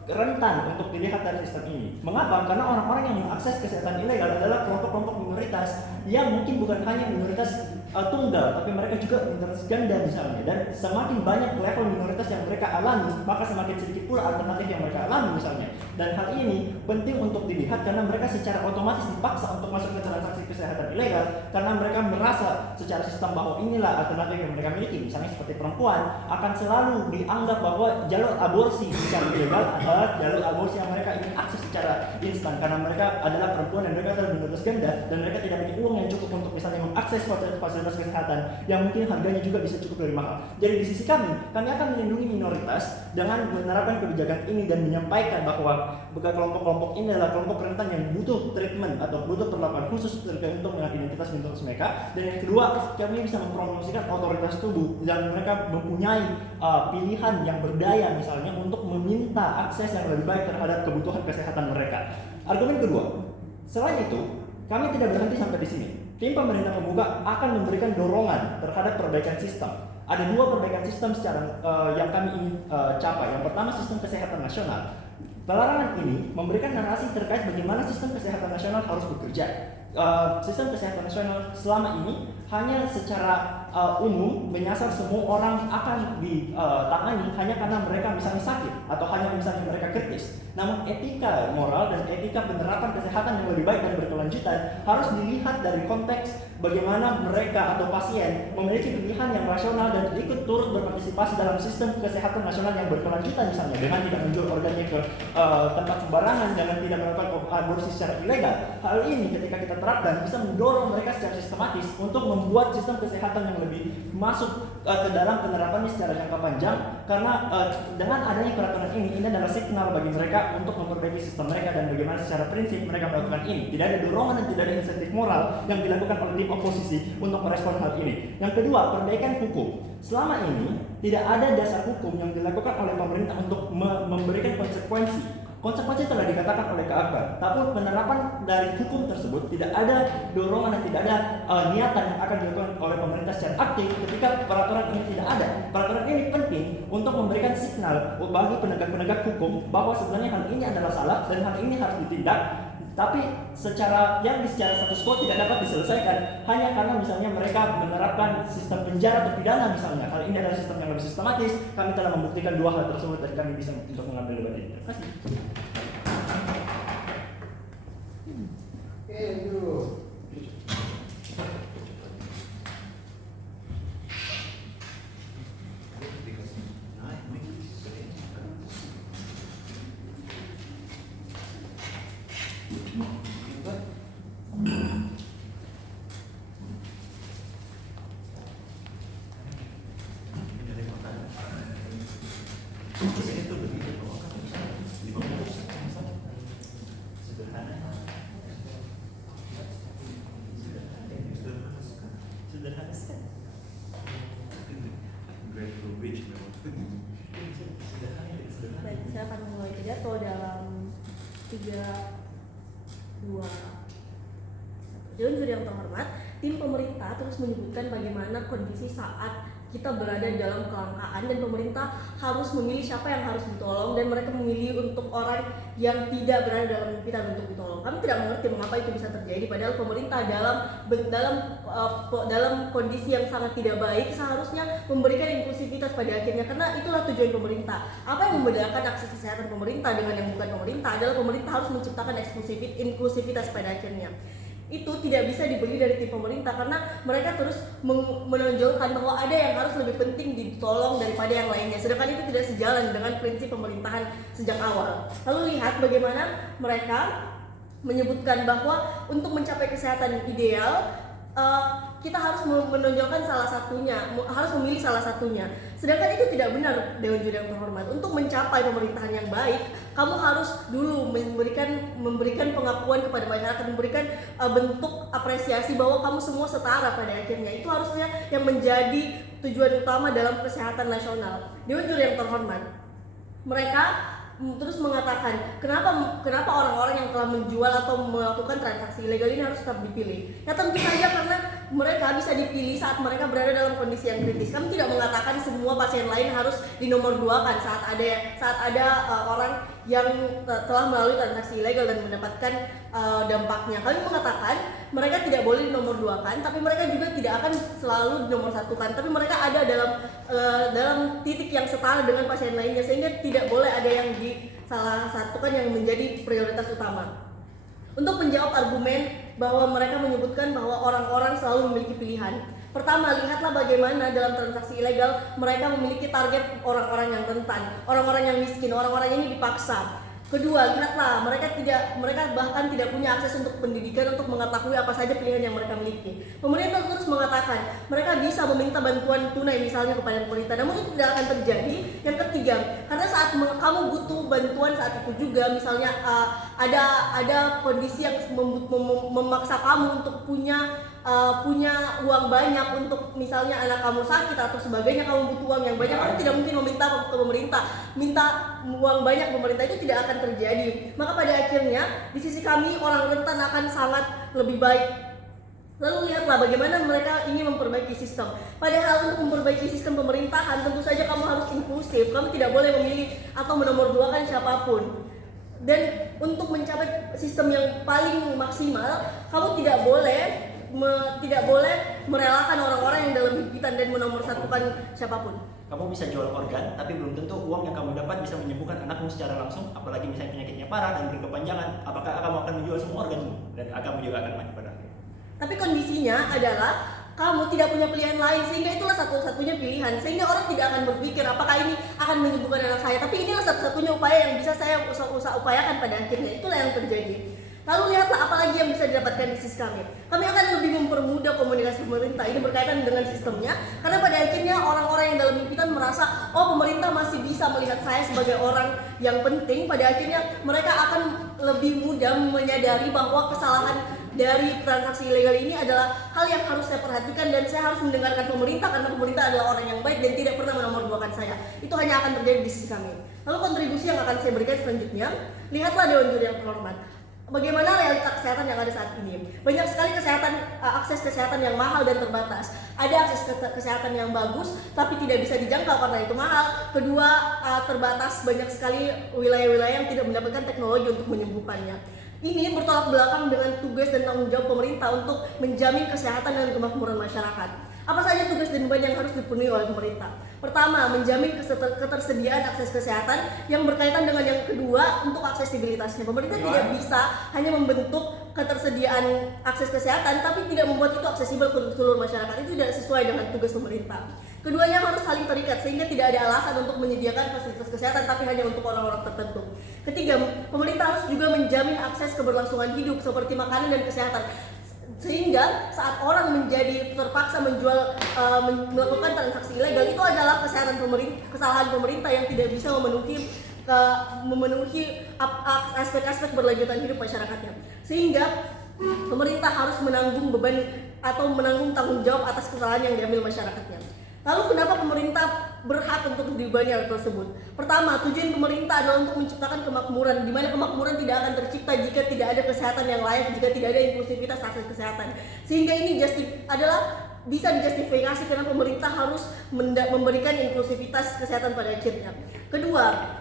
rentan untuk dilihat dari sistem ini. Mengapa? Karena orang-orang yang mengakses kesehatan ilegal adalah kelompok-kelompok minoritas yang mungkin bukan hanya minoritas tunggal, tapi mereka juga minoritas ganda misalnya. Dan semakin banyak level minoritas yang mereka alami, maka semakin sedikit pula alternatif yang mereka alami misalnya. Dan hal ini penting untuk dilihat karena mereka secara otomatis dipaksa untuk masuk ke transaksi kesehatan ilegal karena mereka merasa secara sistem bahwa inilah alternatif yang mereka miliki. Misalnya seperti perempuan akan selalu dianggap bahwa jalur aborsi secara ilegal adalah jalur aborsi yang mereka ingin akses secara instan karena mereka adalah perempuan dan mereka adalah minoritas ganda dan mereka tidak punya uang yang cukup untuk misalnya mengakses fasilitas kesehatan yang mungkin harganya juga bisa cukup lebih mahal. Jadi di sisi kami akan melindungi minoritas dengan menerapkan kebijakan ini dan menyampaikan bahwa kelompok-kelompok ini adalah kelompok rentan yang butuh treatment atau butuh perlakuan khusus terkait dengan identitas minoritas mereka. Dan yang kedua, kami bisa mempromosikan otoritas tubuh yang mereka mempunyai pilihan yang berdaya misalnya untuk meminta akses yang lebih baik terhadap kebutuhan kesehatan mereka. Argumen kedua, selain itu, kami tidak berhenti sampai di sini. Tim pemerintah pembuka akan memberikan dorongan terhadap perbaikan sistem. Ada dua perbaikan sistem yang kami ingin capai. Yang pertama, sistem kesehatan nasional. Pelarangan ini memberikan narasi terkait bagaimana sistem kesehatan nasional harus bekerja. Sistem kesehatan nasional selama ini hanya secara umum menyasar semua orang akan ditangani hanya karena mereka misalnya sakit atau hanya misalnya mereka kritis. Namun etika moral dan etika penerapan kesehatan yang lebih baik dan berkelanjutan harus dilihat dari konteks bagaimana mereka atau pasien memiliki pilihan yang rasional dan ikut turut berpartisipasi dalam sistem kesehatan nasional yang berkelanjutan misalnya dengan tidak menjual organnya ke tempat sembarangan, dengan tidak melakukan aborsi secara ilegal. Hal ini ketika kita terapkan bisa mendorong mereka secara sistematis untuk membuat sistem kesehatan yang lebih masuk ke dalam penerapannya secara jangka panjang karena dengan adanya peraturan ini adalah signal bagi mereka untuk memperbaiki sistem mereka dan bagaimana secara prinsip mereka melakukan ini. Tidak ada dorongan dan tidak ada insentif moral yang dilakukan oleh tim oposisi untuk merespon hal ini. Yang kedua, perbaikan hukum. Selama ini tidak ada dasar hukum yang dilakukan oleh pemerintah untuk memberikan konsekuensi. Konsekuensi telah dikatakan oleh Kak Akbar, tapi penerapan dari hukum tersebut tidak ada dorongan dan tidak ada niatan yang akan dilakukan oleh pemerintah secara aktif ketika peraturan ini tidak ada. Peraturan ini penting untuk memberikan signal bagi penegak-penegak hukum bahwa sebenarnya hal ini adalah salah dan hal ini harus ditindak tapi secara status quo tidak dapat diselesaikan hanya karena misalnya mereka menerapkan sistem penjara atau pidana misalnya. Kalau ini adalah sistem yang lebih sistematis, kami telah membuktikan dua hal tersebut dan kami bisa untuk mengambil debat ini. Terima kasih. Baik, saya akan mulai pidato dalam 3, 2, 1. Dewan Juri yang terhormat, tim pemerintah terus menyebutkan bagaimana kondisi saat kita berada dalam kelangkaan dan pemerintah harus memilih siapa yang harus ditolong dan mereka memilih untuk orang yang tidak berada dalam himpitan untuk ditolong. Kami tidak mengerti mengapa itu bisa terjadi padahal pemerintah dalam kondisi yang sangat tidak baik seharusnya memberikan inklusivitas pada akhirnya, karena itulah tujuan pemerintah. Apa yang membedakan akses kesehatan pemerintah dengan yang bukan pemerintah adalah pemerintah harus menciptakan inklusivitas pada akhirnya. Itu tidak bisa dibeli dari tim pemerintah karena mereka terus menonjolkan bahwa ada yang harus lebih penting ditolong daripada yang lainnya, sedangkan itu tidak sejalan dengan prinsip pemerintahan sejak awal. Lalu lihat bagaimana mereka menyebutkan bahwa untuk mencapai kesehatan ideal kita harus menonjolkan salah satunya, harus memilih salah satunya. Sedangkan itu tidak benar, Dewan Juri yang terhormat. Untuk mencapai pemerintahan yang baik, kamu harus dulu memberikan pengakuan kepada masyarakat, memberikan bentuk apresiasi bahwa kamu semua setara pada akhirnya. Itu harusnya yang menjadi tujuan utama dalam kesehatan nasional. Dewan Juri yang terhormat, mereka terus mengatakan kenapa orang-orang yang telah menjual atau melakukan transaksi ilegal ini harus tetap dipilih. Ya tentu saja karena mereka bisa dipilih saat mereka berada dalam kondisi yang kritis. Kami tidak mengatakan semua pasien lain harus dinomor 2-kan saat ada orang yang telah melalui transaksi ilegal dan mendapatkan dampaknya. Kami mengatakan mereka tidak boleh dinomor 2-kan, tapi mereka juga tidak akan selalu dinomor 1-kan. Tapi mereka ada dalam titik yang setara dengan pasien lainnya, sehingga tidak boleh ada yang salah satukan yang menjadi prioritas utama. Untuk menjawab argumen bahwa mereka menyebutkan bahwa orang-orang selalu memiliki pilihan. Pertama, lihatlah bagaimana dalam transaksi ilegal mereka memiliki target orang-orang yang rentan, orang-orang yang miskin, orang-orang ini dipaksa. Kedua, lihatlah mereka bahkan tidak punya akses untuk pendidikan untuk mengetahui apa saja pilihan yang mereka miliki. Pemerintah terus mengatakan mereka bisa meminta bantuan tunai misalnya kepada pemerintah, namun itu tidak akan terjadi. Yang ketiga, karena saat kamu butuh bantuan saat itu juga, misalnya ada kondisi yang memaksa kamu untuk punya uang banyak untuk misalnya anak kamu sakit atau sebagainya, kamu butuh uang yang banyak, kamu tidak mungkin meminta ke pemerintah, minta uang banyak pemerintah, itu tidak akan terjadi. Maka pada akhirnya di sisi kami orang rentan akan sangat lebih baik. Lalu lihatlah bagaimana mereka ingin memperbaiki sistem. Padahal untuk memperbaiki sistem pemerintahan tentu saja kamu harus inklusif, kamu tidak boleh memilih atau menomor 2-kan siapapun. Dan untuk mencapai sistem yang paling maksimal, kamu tidak boleh merelakan orang-orang yang dalam himpitan dan menomorsatukan siapapun. Kamu bisa jual organ, tapi belum tentu uang yang kamu dapat bisa menyembuhkan anakmu secara langsung, apalagi misalnya penyakitnya parah dan berkepanjangan. Apakah kamu akan menjual semua organmu dan kamu juga akan mati pada akhirnya? Tapi kondisinya adalah kamu tidak punya pilihan lain, sehingga itulah satu-satunya pilihan. Sehingga orang tidak akan berpikir apakah ini akan menyembuhkan anak saya, tapi inilah satu-satunya upaya yang bisa saya upayakan pada akhirnya. Itulah yang terjadi. Lalu lihatlah apa lagi yang bisa didapatkan di sisi kami. Kami akan lebih mempermudah komunikasi pemerintah. Ini berkaitan dengan sistemnya, karena pada akhirnya orang-orang yang dalam himpitan merasa, oh pemerintah masih bisa melihat saya sebagai orang yang penting. Pada akhirnya mereka akan lebih mudah menyadari bahwa kesalahan dari transaksi ilegal ini adalah hal yang harus saya perhatikan dan saya harus mendengarkan pemerintah, karena pemerintah adalah orang yang baik dan tidak pernah menomor-2-kan saya. Itu hanya akan terjadi di sisi kami. Lalu kontribusi yang akan saya berikan selanjutnya, lihatlah Dewan Juri yang terhormat, bagaimana realita kesehatan yang ada saat ini. Banyak sekali akses kesehatan yang mahal dan terbatas. Ada akses kesehatan yang bagus tapi tidak bisa dijangkau karena itu mahal. Kedua, terbatas, banyak sekali wilayah-wilayah yang tidak mendapatkan teknologi untuk menyembuhkannya. Ini bertolak belakang dengan tugas dan tanggung jawab pemerintah untuk menjamin kesehatan dan kemakmuran masyarakat. Apa saja tugas dan beban yang harus dipenuhi oleh pemerintah? Pertama, menjamin ketersediaan akses kesehatan yang berkaitan dengan yang kedua untuk aksesibilitasnya. Pemerintah tidak bisa hanya membentuk ketersediaan akses kesehatan tapi tidak membuat itu aksesibel ke seluruh masyarakat. Itu tidak sesuai dengan tugas pemerintah. Keduanya harus saling terikat sehingga tidak ada alasan untuk menyediakan fasilitas kesehatan tapi hanya untuk orang-orang tertentu. Ketiga, pemerintah harus juga menjamin akses keberlangsungan hidup seperti makanan dan kesehatan. Sehingga saat orang menjadi terpaksa melakukan transaksi ilegal, itu adalah kesalahan pemerintah yang tidak bisa memenuhi aspek-aspek berlanjutan hidup masyarakatnya. Sehingga pemerintah harus menanggung beban atau menanggung tanggung jawab atas kesalahan yang diambil masyarakatnya. Lalu kenapa pemerintah berhak untuk dibebani hal tersebut? Pertama, tujuan pemerintah adalah untuk menciptakan kemakmuran, di mana kemakmuran tidak akan tercipta jika tidak ada kesehatan yang layak, jika tidak ada inklusivitas akses kesehatan. Sehingga ini bisa dijustifikasi karena pemerintah harus memberikan inklusivitas kesehatan pada akhirnya. Kedua,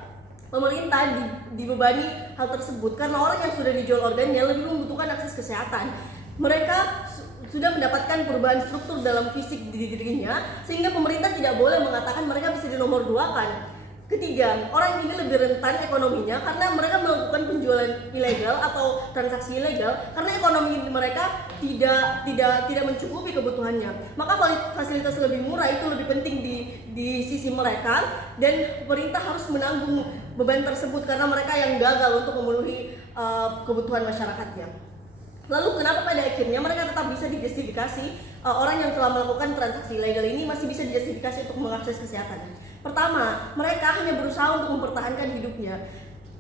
pemerintah dibebani hal tersebut karena orang yang sudah dijual organnya lebih membutuhkan akses kesehatan. Mereka sudah mendapatkan perubahan struktur dalam fisik di dirinya sehingga pemerintah tidak boleh mengatakan mereka bisa dinomorduakan. Ketiga, orang ini lebih rentan ekonominya karena mereka melakukan penjualan ilegal atau transaksi ilegal karena ekonomi mereka tidak mencukupi kebutuhannya. Maka fasilitas lebih murah itu lebih penting di sisi mereka dan pemerintah harus menanggung beban tersebut karena mereka yang gagal untuk memenuhi kebutuhan masyarakatnya. Lalu kenapa pada akhirnya mereka tetap bisa dijustifikasi, orang yang telah melakukan transaksi ilegal ini masih bisa dijustifikasi untuk mengakses kesehatan? Pertama, mereka hanya berusaha untuk mempertahankan hidupnya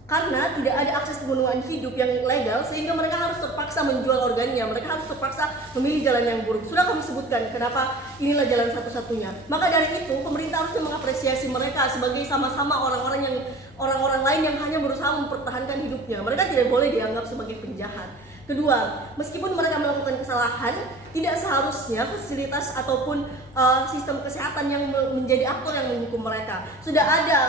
karena tidak ada akses pemenuhan hidup yang legal sehingga mereka harus terpaksa menjual organnya, mereka harus terpaksa memilih jalan yang buruk. Sudah kami sebutkan kenapa inilah jalan satu-satunya. Maka dari itu pemerintah harusnya mengapresiasi mereka sebagai sama-sama orang-orang lain yang hanya berusaha mempertahankan hidupnya. Mereka tidak boleh dianggap sebagai penjahat. Kedua, meskipun mereka melakukan kesalahan, tidak seharusnya fasilitas ataupun sistem kesehatan yang menjadi aktor yang menghukum mereka. Sudah ada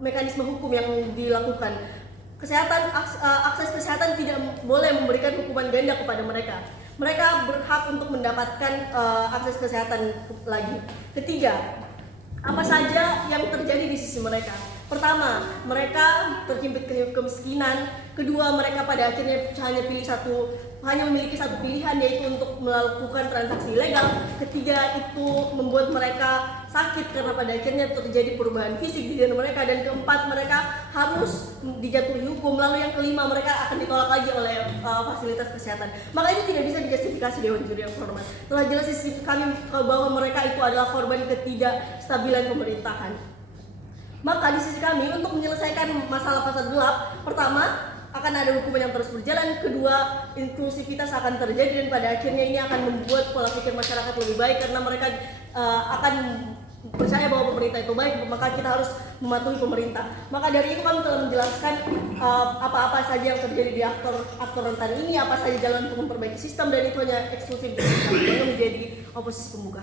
mekanisme hukum yang dilakukan. Akses kesehatan tidak boleh memberikan hukuman ganda kepada mereka. Mereka berhak untuk mendapatkan akses kesehatan lagi. Ketiga, apa saja yang terjadi di sisi mereka? Pertama, mereka terhimpit kemiskinan. Kedua, mereka pada akhirnya hanya memiliki satu pilihan, yaitu untuk melakukan transaksi ilegal. Ketiga, itu membuat mereka sakit karena pada akhirnya terjadi perubahan fisik di diri mereka. Dan keempat, mereka harus dijatuhi hukum. Lalu yang kelima, mereka akan ditolak lagi oleh fasilitas kesehatan. Maka itu tidak bisa dijustifikasi Dewan Juri yang hormat. Telah jelas di sisi kami bahwa mereka itu adalah korban ketidakstabilan pemerintahan. Maka di sisi kami untuk menyelesaikan masalah pasar gelap, pertama akan ada hukuman yang terus berjalan, kedua inklusivitas akan terjadi dan pada akhirnya ini akan membuat pola pikir masyarakat lebih baik karena mereka akan percaya bahwa pemerintah itu baik, maka kita harus mematuhi pemerintah. Maka dari itu kami telah menjelaskan apa-apa saja yang terjadi di aktor rentan ini, apa saja jalan untuk memperbaiki sistem dan itu hanya eksklusif dari kami menjadi oposisi pembuka.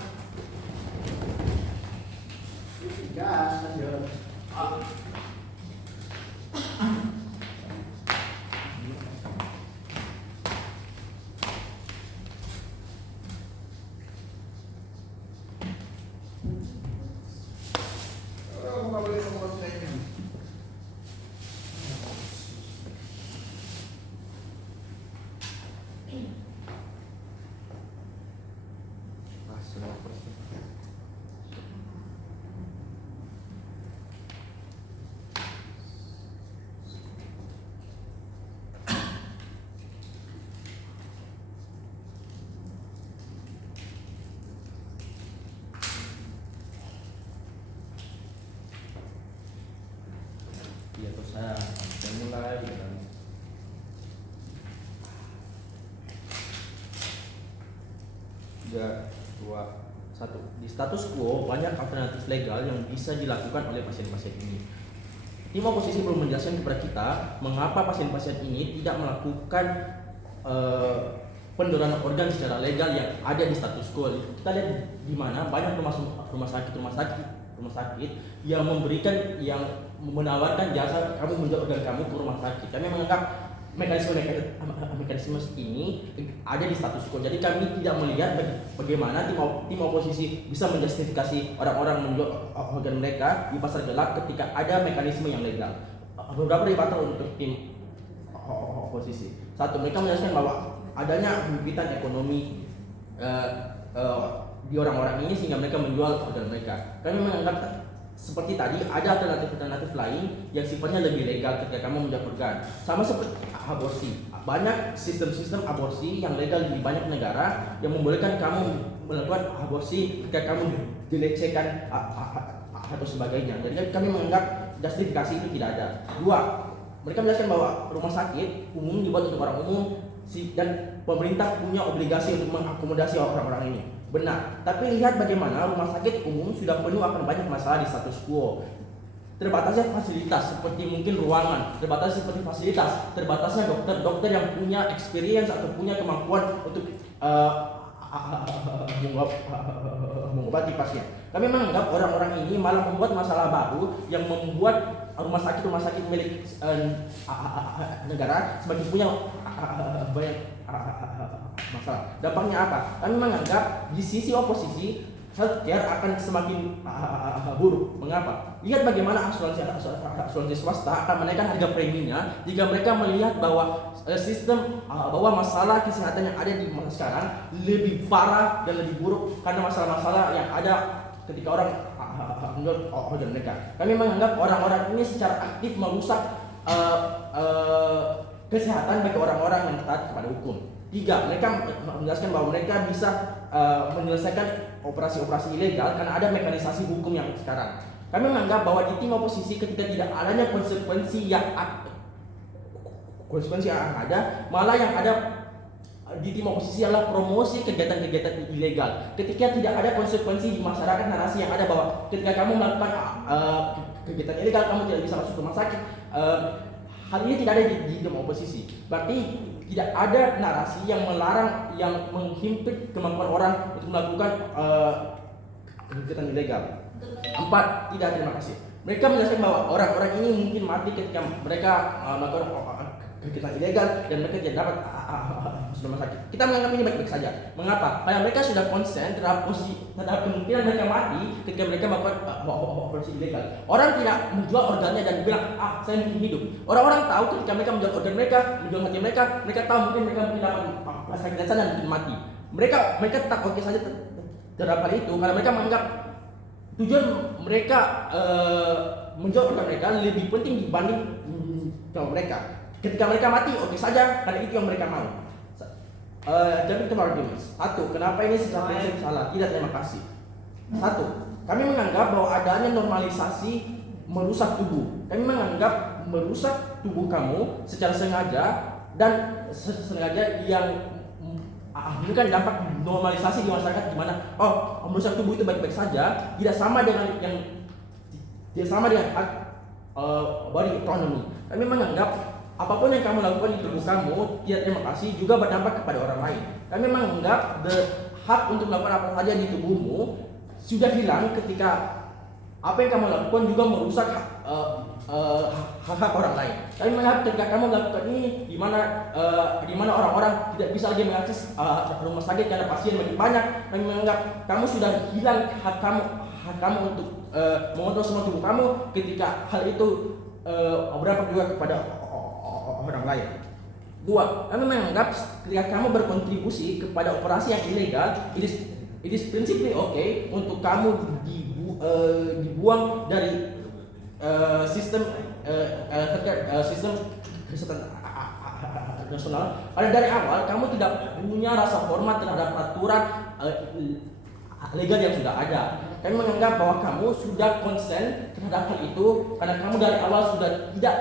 Ya terus saya mulai dengan 3, 2, 1. Di status quo banyak alternatif legal yang bisa dilakukan oleh pasien-pasien ini. Tim oposisi belum menjelaskan kepada kita mengapa pasien-pasien ini tidak melakukan pendonoran organ secara legal yang ada di status quo. Kita lihat di mana banyak rumah sakit yang menawarkan jasa kamu menjual organ kamu ke rumah sakit. Kami menganggap mekanisme ini ada di status quo. Jadi kami tidak melihat bagaimana tim oposisi bisa menjustifikasi orang-orang menjual organ mereka di pasar gelap ketika ada mekanisme yang legal. Beberapa debatan untuk tim oposisi. Satu, mereka menjelaskan bahwa adanya himpitan ekonomi di orang-orang ini sehingga mereka menjual organ mereka. Kami menganggap seperti tadi ada alternatif lain yang sifatnya lebih legal ketika kamu menjual organ. Sama seperti aborsi. Banyak sistem-sistem aborsi yang legal di banyak negara yang membolehkan kamu melakukan aborsi ketika kamu dilecehkan atau sebagainya. Jadi kami menganggap justifikasi itu tidak ada. Dua, mereka menjelaskan bahwa rumah sakit umum dibuat untuk orang umum dan pemerintah punya obligasi untuk mengakomodasi orang-orang ini. Benar, tapi lihat bagaimana rumah sakit umum sudah penuh akan banyak masalah di status quo. Terbatasnya fasilitas seperti mungkin ruangan, terbatasnya seperti fasilitas, terbatasnya dokter yang punya experience atau punya kemampuan untuk mengobati pasien. Kami menganggap orang-orang ini malah membuat masalah baru yang membuat rumah sakit milik negara semakin punya banyak masalah. Dampaknya apa? Kami menganggap di sisi oposisi healthcare akan semakin buruk. Mengapa? Lihat bagaimana asuransi swasta akan menaikkan harga preminya jika mereka melihat bahwa bahwa masalah kesehatan yang ada di masa sekarang lebih parah dan lebih buruk karena masalah-masalah yang ada ketika orang menjual organ mereka. Kami menganggap orang-orang ini secara aktif merusak kesehatan bagi orang-orang yang taat kepada hukum. Tiga, mereka menjelaskan bahwa mereka bisa menyelesaikan operasi-operasi ilegal karena ada mekanisasi hukum yang sekarang. Kami menganggap bahwa di tim oposisi ketika tidak adanya konsekuensi yang ada, malah yang ada di tim oposisi adalah promosi kegiatan-kegiatan ilegal. Ketika tidak ada konsekuensi di masyarakat, narasi yang ada bahwa ketika kamu melakukan kegiatan ilegal kamu tidak bisa masuk rumah sakit. Hal ini tidak ada di tim oposisi. Berarti tidak ada narasi yang melarang, yang menghimpit kemampuan orang untuk melakukan kegiatan ilegal. 4, tidak, terima kasih. Mereka menjelaskan bahwa orang-orang ini mungkin mati ketika mereka melakukan kegiatan ilegal dan mereka tidak dapat masuk rumah sakit. Kita menganggap ini baik-baik saja. Mengapa? Karena mereka sudah konsen terhadap kemungkinan mereka mati ketika mereka melakukan operasi ilegal. Orang tidak menjual organnya dan bilang, saya mungkin hidup. Orang-orang tahu ketika mereka menjual organ mereka, menjual hati mereka tahu mungkin mereka dapat sakit dan mungkin mati. Mereka tetap oke saja terhadap hal itu karena mereka menganggap tujuan mereka menjual organ mereka lebih penting dibanding kalau mereka. Ketika mereka mati, oke saja, karena itu yang mereka mau. Jadi itu arguments. 1, kenapa ini secara prinsip salah? Tidak, terima kasih. 1, kami menganggap bahwa adanya normalisasi merusak tubuh. Kami menganggap merusak tubuh kamu secara sengaja dan sengaja yang bukan dampak normalisasi di masyarakat di mana merusak tubuh itu baik-baik saja, tidak sama dengan body autonomy. Kami menganggap apapun yang kamu lakukan di tubuh kamu, tidak, terima kasih, juga berdampak kepada orang lain. Kami menganggap hak untuk melakukan apa saja di tubuhmu sudah hilang ketika apa yang kamu lakukan juga merusak hak orang lain. Kami menganggap ketika kamu melakukan ini di mana orang-orang tidak bisa lagi mengakses rumah sakit karena pasien makin banyak. Kami menganggap kamu sudah hilang hak kamu untuk mengontrol semua tubuh kamu ketika hal itu berdampak juga kepada orang lain. 2, kami menganggap ketika kamu berkontribusi kepada operasi yang ilegal, it is principally okay untuk kamu dibuang dari sistem kesehatan nasional. Karena dari awal kamu tidak punya rasa hormat terhadap peraturan legal yang sudah ada. Kami menganggap bahwa kamu sudah konsen terhadap hal itu karena kamu dari awal sudah tidak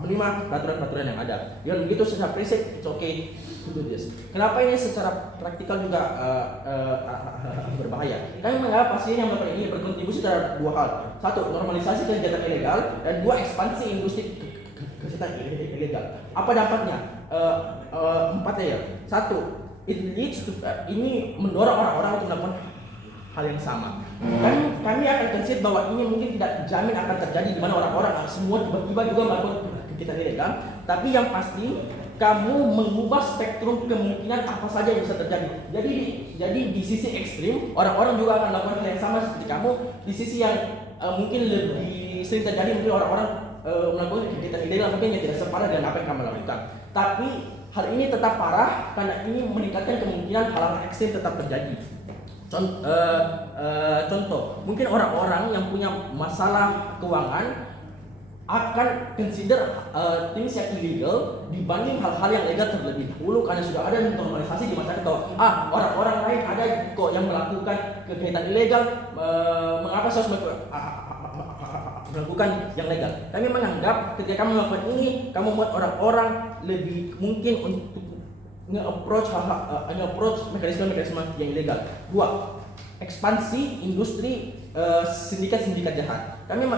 menerima peraturan-peraturan yang ada. Dengan begitu secara prinsip it's okay to do this. Kenapa ini secara praktikal juga berbahaya? Kami menganggap pasien yang melakukan ini berkontribusi terhadap 2 hal. 1, normalisasi kegiatan ilegal, dan 2, ekspansi industri kesehatan ilegal. Apa dampaknya? 4 ya. 1, it leads to ini mendorong orang-orang untuk melakukan hal yang sama. Kami akan concede bahwa ini mungkin tidak jamin akan terjadi di mana orang-orang semua tiba-tiba juga melakukan kegiatan ilegal, tapi yang pasti kamu mengubah spektrum kemungkinan apa saja yang bisa terjadi. Jadi di sisi ekstrim orang-orang juga akan melakukan hal yang sama seperti kamu. Di sisi yang mungkin lebih sering terjadi, mungkin orang-orang melakukan kegiatan ilegal mungkin yang tidak separah dengan apa yang kamu lakukan. Tapi hal ini tetap parah karena ini meningkatkan kemungkinan hal-hal ekstrim tetap terjadi. Contoh, mungkin orang-orang yang punya masalah keuangan akan consider things yang illegal dibanding hal-hal yang legal terlebih dahulu karena sudah ada normalisasi di masyarakat bahwa orang-orang lain ada kok yang melakukan kegiatan ilegal, mengapa saya harus melakukan yang legal. Kami menganggap ketika kamu melakukan ini, kamu membuat orang-orang lebih mungkin untuk nge-approach mekanisme yang ilegal. 2. Ekspansi industri sindikat jahat. Kami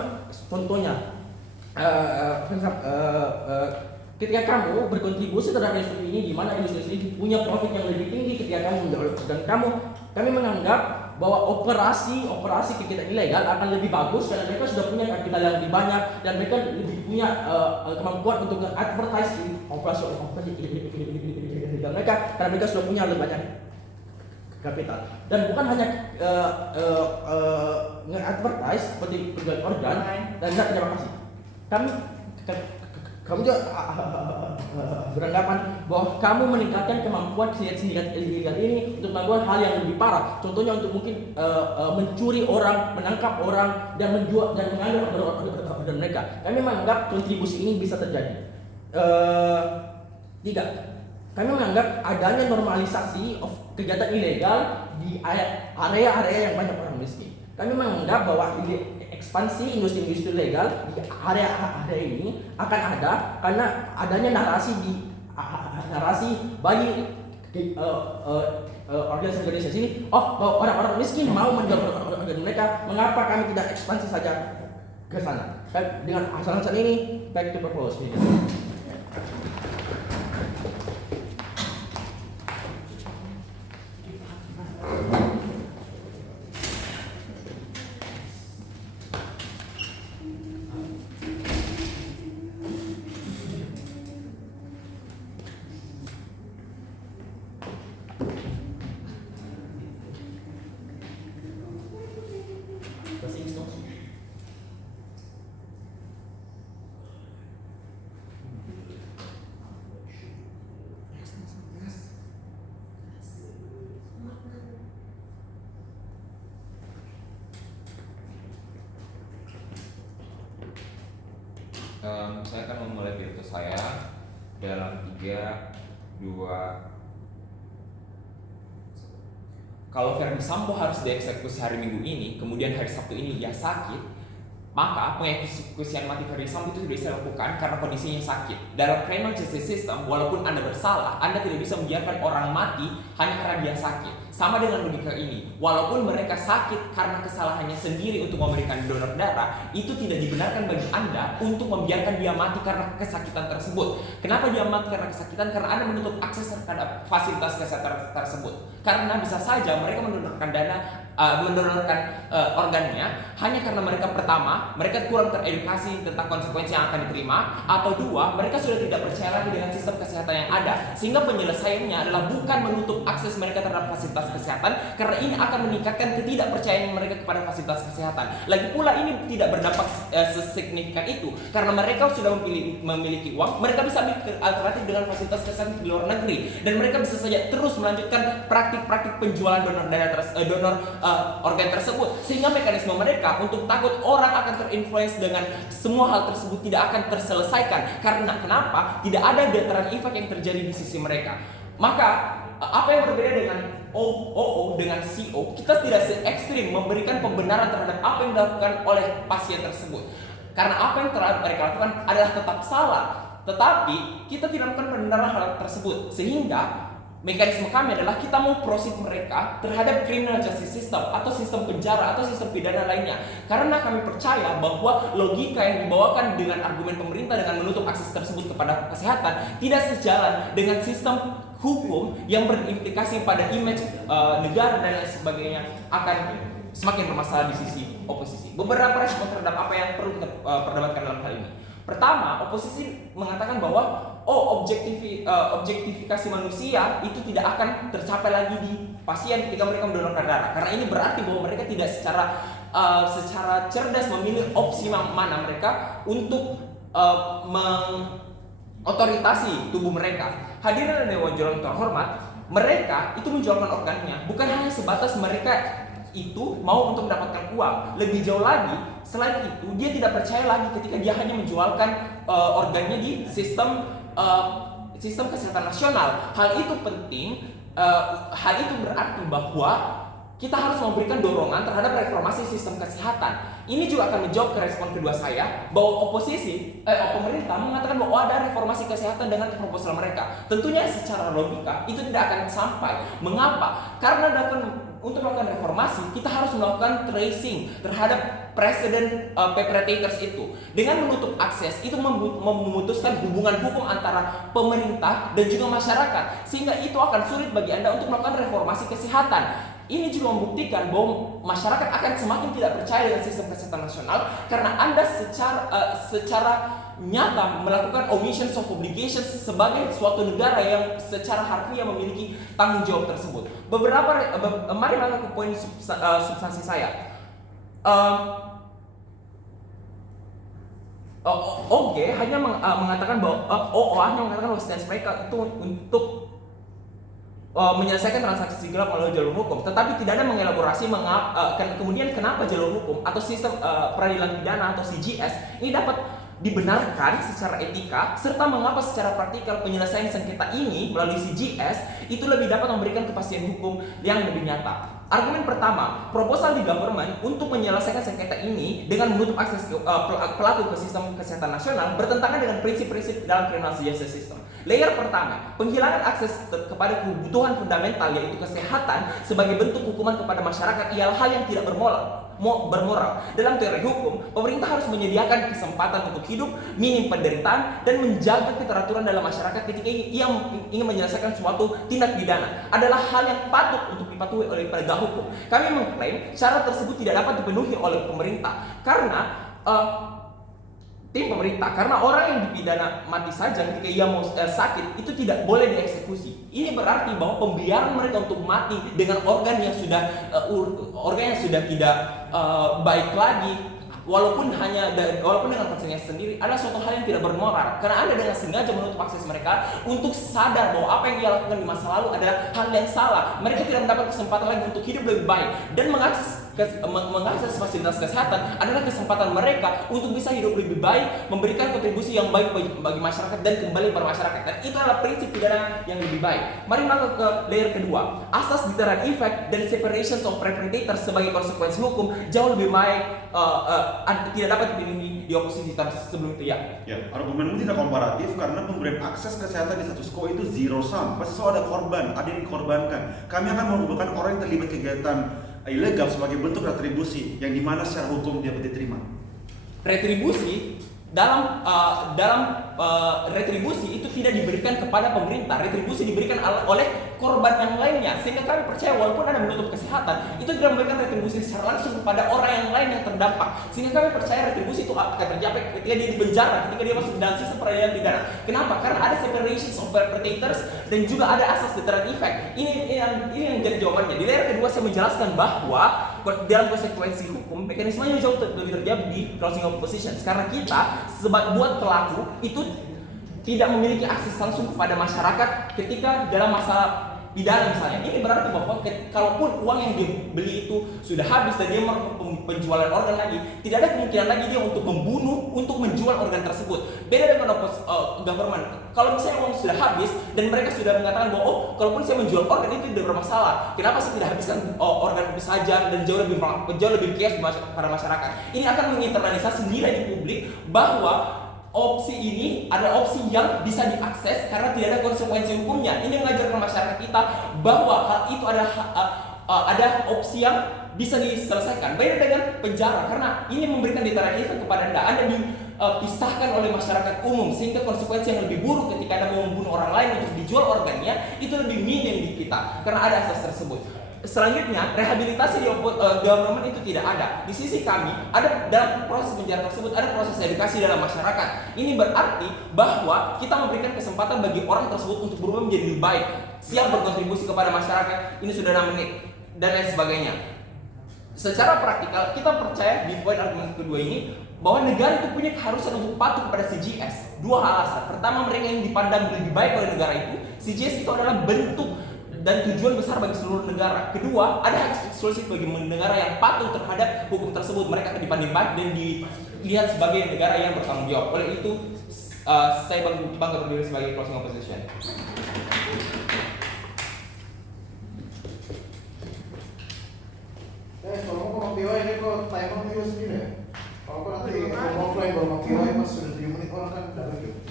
contohnya ketika kamu berkontribusi terhadap industri ini, di mana industri ini punya profit yang lebih tinggi ketika kamu dan kami menganggap bahwa operasi kegiatan ilegal akan lebih bagus karena mereka sudah punya kapital yang lebih banyak dan mereka lebih punya kemampuan untuk nge-advertise operasi ilegal mereka karena mereka sudah punya lebih banyak kapital. Dan bukan hanya nge-advertise seperti penjual organ dan terima kasih. Kamu juga beranggapan bahwa kamu meningkatkan kemampuan sindikat ilegal ini untuk melakukan hal yang lebih parah. Contohnya untuk mungkin mencuri orang, menangkap orang, dan menjual dan mengambil organ mereka. Kami menganggap kontribusi ini bisa terjadi. 3. Kami menganggap adanya normalisasi kegiatan ilegal di area-area yang banyak orang miskin. Kami menganggap bahwa ekspansi industri ilegal di area ini akan ada karena adanya narasi bagi organisasi ini, bahwa orang-orang miskin mau menjual organ mereka, mengapa kami tidak ekspansi saja ke sana? Dengan alasan ini, back to purpose. Saya akan memulai pidato saya dalam 3, 2. Kalau Verdi Sambo harus dieksekusi hari Minggu ini, kemudian hari Sabtu ini dia sakit, maka pengeksekusian mati Verdi Sambo itu tidak bisa dilakukan karena kondisinya sakit. Dalam criminal justice system, walaupun Anda bersalah, Anda tidak bisa membiarkan orang mati hanya karena dia sakit. Sama dengan logika ini, walaupun mereka sakit karena kesalahannya sendiri untuk memberikan donor darah, itu tidak dibenarkan bagi Anda untuk membiarkan dia mati karena kesakitan tersebut. Kenapa dia mati karena kesakitan? Karena Anda menutup akses terhadap fasilitas kesehatan tersebut. Karena bisa saja mereka mendonorkan organnya hanya karena mereka kurang teredukasi tentang konsekuensi yang akan diterima, atau 2, mereka sudah tidak percaya lagi dengan sistem kesehatan yang ada, sehingga penyelesaiannya adalah bukan menutup akses mereka terhadap fasilitas kesehatan, karena ini akan meningkatkan ketidakpercayaan mereka kepada fasilitas kesehatan. Lagi pula ini tidak berdampak sesignifikan itu karena mereka sudah memiliki uang, mereka bisa ambil alternatif dengan fasilitas kesehatan di luar negeri, dan mereka bisa saja terus melanjutkan praktik penjualan donor organ tersebut, sehingga mekanisme mereka untuk takut orang akan terinfluence dengan semua hal tersebut tidak akan terselesaikan. Karena kenapa? Tidak ada deterrent effect yang terjadi di sisi mereka. Maka apa yang berbeda dengan OO dengan CO, kita tidak se-ekstrim memberikan pembenaran terhadap apa yang dilakukan oleh pasien tersebut. Karena apa yang telah mereka lakukan adalah tetap salah, tetapi kita tidak melakukan pembenaran hal tersebut, sehingga mekanisme kami adalah kita mau proceed mereka terhadap criminal justice system atau sistem penjara atau sistem pidana lainnya, karena kami percaya bahwa logika yang dibawakan dengan argumen pemerintah dengan menutup akses tersebut kepada kesehatan tidak sejalan dengan sistem hukum yang berimplikasi pada image negara dan lain sebagainya akan semakin bermasalah di sisi oposisi. Beberapa respon terhadap apa yang perlu kita perdebatkan dalam hal ini. Pertama, oposisi mengatakan bahwa objektifikasi manusia itu tidak akan tercapai lagi di pasien ketika mereka mendonorkan darah. Karena ini berarti bahwa mereka tidak secara cerdas memilih opsi mana mereka untuk mengotoritasi tubuh mereka. Hadirin Dewan Jurang terhormat, mereka itu menjualkan organnya bukan hanya sebatas mereka itu mau untuk mendapatkan uang. Lebih jauh lagi, selain itu dia tidak percaya lagi ketika dia hanya menjualkan organnya di sistem kesehatan nasional. Hal itu penting. Hal itu berarti bahwa kita harus memberikan dorongan terhadap reformasi sistem kesehatan. Ini juga akan menjawab ke respon kedua saya bahwa pemerintah mengatakan bahwa ada reformasi kesehatan dengan proposal mereka. Tentunya secara logika itu tidak akan sampai. Mengapa? Karena untuk melakukan reformasi kita harus melakukan tracing terhadap presiden perpetrators itu. Dengan menutup akses itu memutuskan hubungan hukum antara pemerintah dan juga masyarakat, sehingga itu akan sulit bagi Anda untuk melakukan reformasi kesehatan. Ini juga membuktikan bahwa masyarakat akan semakin tidak percaya dengan sistem kesehatan nasional karena Anda secara nyata melakukan omission of obligations sebagai suatu negara yang secara harfiah memiliki tanggung jawab tersebut. Mari masuk ke poin substansi saya. Hanya mengatakan bahwa hanya mengatakan bahwa stance mereka itu untuk menyelesaikan transaksi gelap melalui jalur hukum, tetapi tidak ada mengelaborasi kemudian kenapa jalur hukum atau sistem peradilan pidana atau CGS ini dapat dibenarkan secara etika, serta mengapa secara praktikal penyelesaian sengketa ini melalui CGS itu lebih dapat memberikan kepastian hukum yang lebih nyata. Argumen pertama, proposal di government untuk menyelesaikan sengketa ini dengan menutup akses pelaku ke sistem kesehatan nasional bertentangan dengan prinsip-prinsip dalam criminal justice system. Layer pertama, penghilangan akses kepada kebutuhan fundamental yaitu kesehatan sebagai bentuk hukuman kepada masyarakat ialah hal yang tidak bermoral. Dalam teori hukum, pemerintah harus menyediakan kesempatan untuk hidup, minim penderitaan, dan menjaga keteraturan dalam masyarakat ketika ia ingin menyelesaikan suatu tindak pidana adalah hal yang patut untuk dipatuhi oleh penegak hukum. Kami mengklaim syarat tersebut tidak dapat dipenuhi oleh pemerintah karena karena orang yang dipidana mati saja ketika ia mau sakit itu tidak boleh dieksekusi. Ini berarti bahwa pembiaran mereka untuk mati dengan organ yang sudah tidak baik lagi, walaupun dengan konsekuensinya sendiri adalah suatu hal yang tidak bermoral karena Anda dengan sengaja menutup akses mereka untuk sadar bahwa apa yang ia lakukan di masa lalu adalah hal yang salah. Mereka tidak mendapat kesempatan lagi untuk hidup lebih baik dan mengakses fasilitas kesehatan adalah kesempatan mereka untuk bisa hidup lebih baik, memberikan kontribusi yang baik bagi masyarakat dan kembali bermasyarakat. Dan itu adalah prinsip pidana yang lebih baik. Mari masuk ke layer kedua. Asas deterrent effect dan separation of perpetrators sebagai konsekuensi hukum jauh lebih baik tidak dapat dipilih di oposisi sebelum itu ya. Argumenmu tidak komparatif karena pemberian akses kesehatan di status quo itu zero sum. Pasti selalu ada korban, ada yang dikorbankan. Kami akan menghubungkan orang yang terlibat kegiatan ilegal sebagai bentuk retribusi yang dimana secara hukum dia diterima. Retribusi dalam retribusi itu tidak diberikan kepada pemerintah. Retribusi diberikan oleh korban yang lainnya, sehingga kami percaya walaupun Anda menutup kesehatan itu tidak memberikan retribusi secara langsung kepada orang yang lain yang terdampak, sehingga kami percaya retribusi itu akan tercapai ketika dia di penjara, ketika dia masuk dalam sistem peradilan pidana. Kenapa? Karena ada separation of perpetrators dan juga ada asas deterrent effect. Ini yang jadi jawabannya. Di layer kedua saya menjelaskan bahwa dalam konsekuensi hukum mekanismenya jauh lebih terjadi di closing of positions karena kita buat pelaku itu tidak memiliki akses langsung kepada masyarakat ketika dalam masa pidana misalnya. Ini berarti bahwa kalaupun uang yang dibeli itu sudah habis dan dia melakukan penjualan organ lagi, tidak ada kemungkinan lagi dia untuk membunuh untuk menjual organ tersebut. Beda dengan government. Kalau misalnya uang sudah habis dan mereka sudah mengatakan bahwa kalaupun saya menjual organ itu tidak bermasalah, kenapa saya tidak habiskan organ itu saja dan jauh lebih chaos pada masyarakat. Ini akan menginternalisasi nilai di publik bahwa opsi ini adalah opsi yang bisa diakses karena tidak ada konsekuensi hukumnya. Ini mengajarkan masyarakat kita bahwa hal itu ada opsi yang bisa diselesaikan. Beda dengan penjara karena ini memberikan deterrent effect kepada Anda dipisahkan oleh masyarakat umum sehingga konsekuensi yang lebih buruk ketika Anda mau membunuh orang lain untuk dijual organnya itu lebih minim di kita karena ada asas tersebut. selanjutnya rehabilitasi di government itu tidak ada. Di sisi kami ada dalam proses penjara tersebut ada proses edukasi dalam masyarakat. Ini berarti bahwa kita memberikan kesempatan bagi orang tersebut untuk berubah menjadi lebih baik, siap berkontribusi kepada masyarakat. Ini sudah 6 menit dan lain sebagainya. Secara praktikal kita percaya di poin argumen kedua ini bahwa negara itu punya keharusan untuk patuh kepada CGS. Dua alasan. Pertama, mereka yang dipandang lebih baik oleh negara itu. CGS itu adalah bentuk dan tujuan besar bagi seluruh negara. Kedua, ada hak eksklusif bagi negara yang patuh terhadap hukum tersebut. Mereka akan dipandang baik dan dilihat sebagai negara yang bertanggung jawab. Oleh itu, saya bangga berdiri sebagai closing opposition. Kalau mau POI ini kok timer juga segini ya? Kalau kok nanti mau offline baru mau POI pas sudah 7 menit orang kan tidak lagi.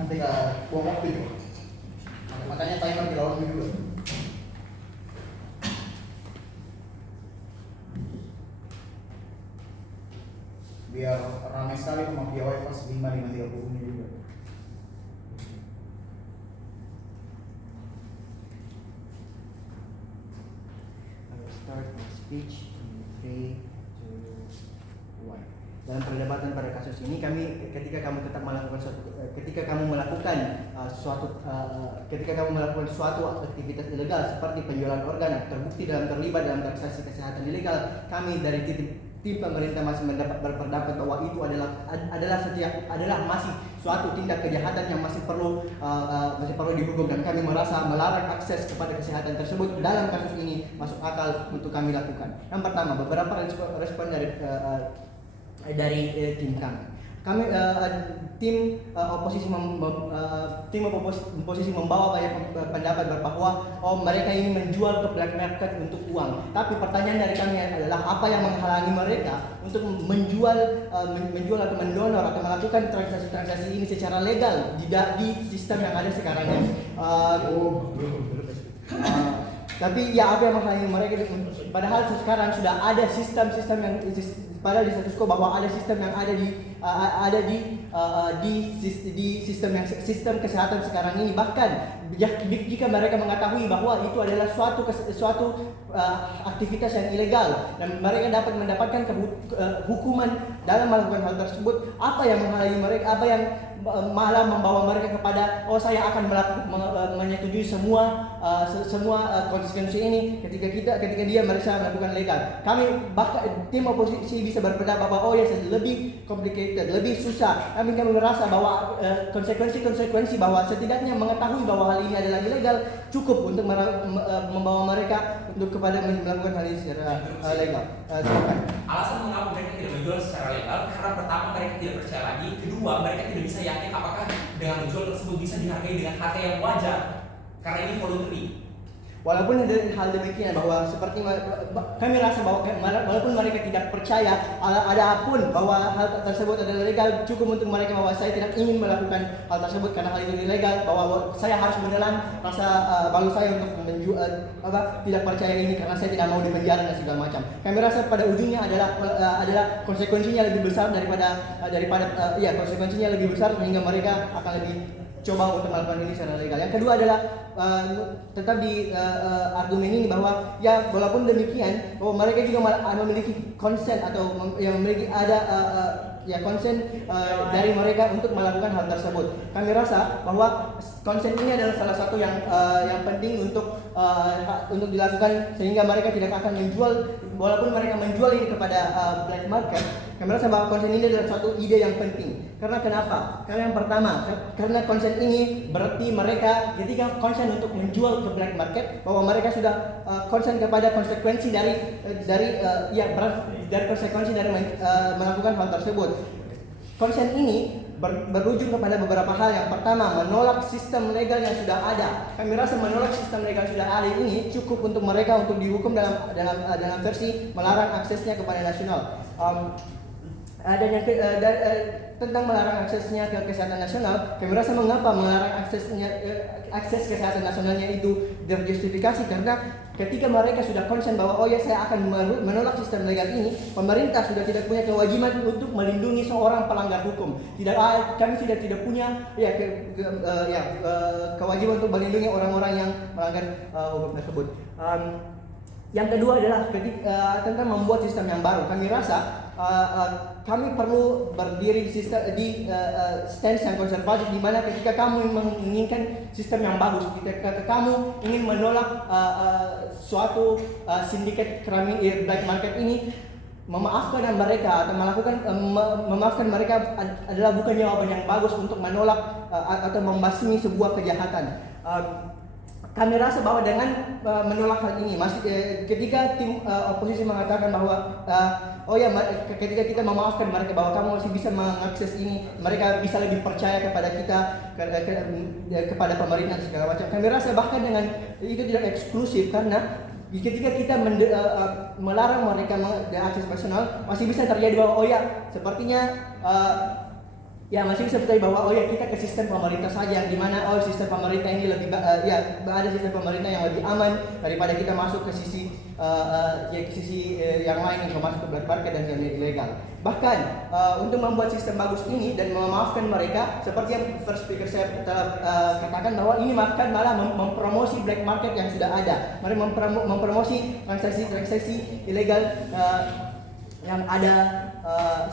Nanti nggak buang waktu juga. Makanya timer dilawan juga. Biar ramai sekali mau POI pas 5:30 ini juga. Start the speech in 3, 2, 1. Dalam perdebatan pada kasus ini ketika kamu melakukan suatu aktivitas ilegal seperti penjualan organ yang terbukti terlibat dalam transaksi kesehatan ilegal, kami dari tim pemerintah masih berpendapat bahwa itu adalah masih suatu tindak kejahatan yang masih perlu dihukum, dan kami merasa melarang akses kepada kesehatan tersebut dalam kasus ini masuk akal untuk kami lakukan. Yang pertama, beberapa respon dari tim kami. Tim oposisi membawa banyak pendapat bahwa mereka ingin menjual ke black market untuk uang. Tapi pertanyaan dari kami adalah apa yang menghalangi mereka untuk menjual atau mendonor atau melakukan transaksi ini secara legal di sistem yang ada sekarang ini. Tapi ya apa yang menghalangi mereka? Padahal sekarang sudah ada sistem-sistem yang padahal di status quo bahwa ada sistem yang ada di sistem kesehatan sekarang ini. Bahkan jika mereka mengetahui bahwa itu adalah suatu aktivitas yang ilegal dan mereka dapat mendapatkan hukuman dalam melakukan hal tersebut, apa yang menghalangi mereka? Apa yang malah membawa mereka kepada saya akan menyetujui semua konsekuensi ini ketika dia merasa melakukan legal. Kami bahkan tim oposisi bisa berpendapat bahwa lebih complicated, lebih susah. Kami merasa bahwa konsekuensi bahwa setidaknya mengetahui bahwa hal ini adalah ilegal cukup untuk membawa mereka untuk kepada melakukan hal ini secara legal. Alasan mengapa mereka tidak menjual secara legal karena pertama mereka tidak percaya lagi, kedua mereka tidak bisa yakin apakah dengan menjual tersebut bisa dihargai dengan harga yang wajar karena ini voluntary. Walaupun ada hal demikian bahwa seperti kami rasa bahwa walaupun mereka tidak percaya adapun bahwa hal tersebut adalah legal, cukup untuk mereka bahwa saya tidak ingin melakukan hal tersebut karena hal itu ilegal, bahwa saya harus menelan rasa malu saya untuk tidak percaya ini karena saya tidak mau dipenjara dan segala macam. Kami rasa pada ujungnya adalah konsekuensinya lebih besar daripada konsekuensinya lebih besar sehingga mereka akan lebih coba untuk melakukan ini secara legal. Yang kedua adalah tetap di argumen ini bahwa ya walaupun demikian bahwa mereka juga memiliki konsen atau yang memiliki konsen dari mereka untuk melakukan hal tersebut. Kami rasa bahwa konsen ini adalah salah satu yang penting untuk dilakukan sehingga mereka tidak akan menjual, walaupun mereka menjual ini kepada black market. Kami rasa bahwa konsen ini adalah suatu ide yang penting. Karena kenapa? Karena yang pertama, karena konsen ini berarti mereka ketika konsen untuk menjual ke black market, bahwa mereka sudah konsen kepada konsekuensi dari konsekuensi dari melakukan hal tersebut. Konsen ini berujung kepada beberapa hal. Yang pertama, menolak sistem legal yang sudah ada. Kami rasa menolak sistem legal yang sudah ada ini cukup untuk mereka untuk dihukum dalam versi melarang aksesnya kepada nasional. Tentang melarang aksesnya ke kesehatan nasional, kami rasa mengapa melarang akses kesehatan nasionalnya itu terjustifikasi karena ketika mereka sudah konsen bahwa saya akan menolak sistem legal ini, pemerintah sudah tidak punya kewajiban untuk melindungi seorang pelanggar hukum. Kami sudah tidak punya kewajiban untuk melindungi orang-orang yang melanggar hukum tersebut. Yang kedua adalah tentang membuat sistem yang baru. Kami rasa kami perlu berdiri di stance yang konservatif, di mana ketika kamu menginginkan sistem yang bagus, ketika kamu ingin menolak suatu sindiket black market ini, memaafkan mereka atau memaafkan mereka adalah bukan jawaban yang bagus untuk menolak atau membasmi sebuah kejahatan. Kami rasa bahwa dengan menolak hal ini, ketika tim oposisi mengatakan bahwa ketika kita memaafkan mereka bahwa kamu masih bisa mengakses ini, mereka bisa lebih percaya kepada kita, kepada pemerintah segala macam. Kami rasa bahkan dengan itu tidak eksklusif, karena ketika kita melarang mereka mengakses personal, masih bisa terjadi bahwa sepertinya masih bisa terjadi bahwa kita ke sistem pemerintah saja, di mana sistem pemerintah ini lebih ada sistem pemerintah yang lebih aman daripada kita masuk ke sisi yang lain yang masuk ke black market dan yang ilegal. Bahkan untuk membuat sistem bagus ini dan memaafkan mereka, seperti yang first speaker saya telah katakan, bahwa ini malah mempromosi black market yang sudah ada. Mari mempromosi transaksi ilegal yang ada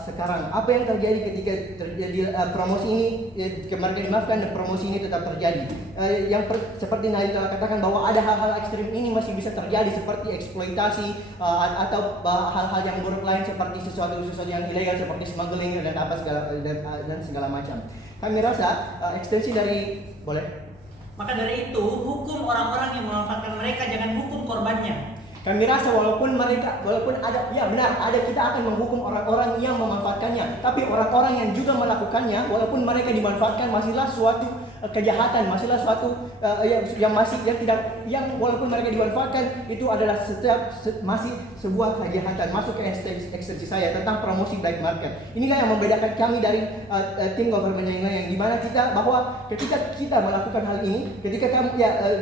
sekarang. Apa yang terjadi ketika terjadi promosi ini, mereka dimaafkan dan promosi ini tetap terjadi. Seperti Nail telah katakan bahwa ada hal-hal ekstrim ini masih bisa terjadi, seperti eksploitasi atau hal-hal yang buruk lain, seperti sesuatu yang ilegal seperti smuggling dan segala macam. Kami rasa ekstensi dari Maka dari itu, hukum orang-orang yang memanfaatkan mereka, jangan hukum korbannya. Kami rasa walaupun ada kita akan menghukum orang-orang yang memanfaatkannya, tapi orang-orang yang juga melakukannya, walaupun mereka dimanfaatkan, masihlah suatu kejahatan, masihlah suatu yang walaupun mereka dimanfaatkan, itu adalah masih sebuah kejahatan. Masuk ke ekstensi saya tentang promosi black market. Inilah yang membedakan kami dari tim government yang lain, yang dimana bahwa ketika kita melakukan hal ini,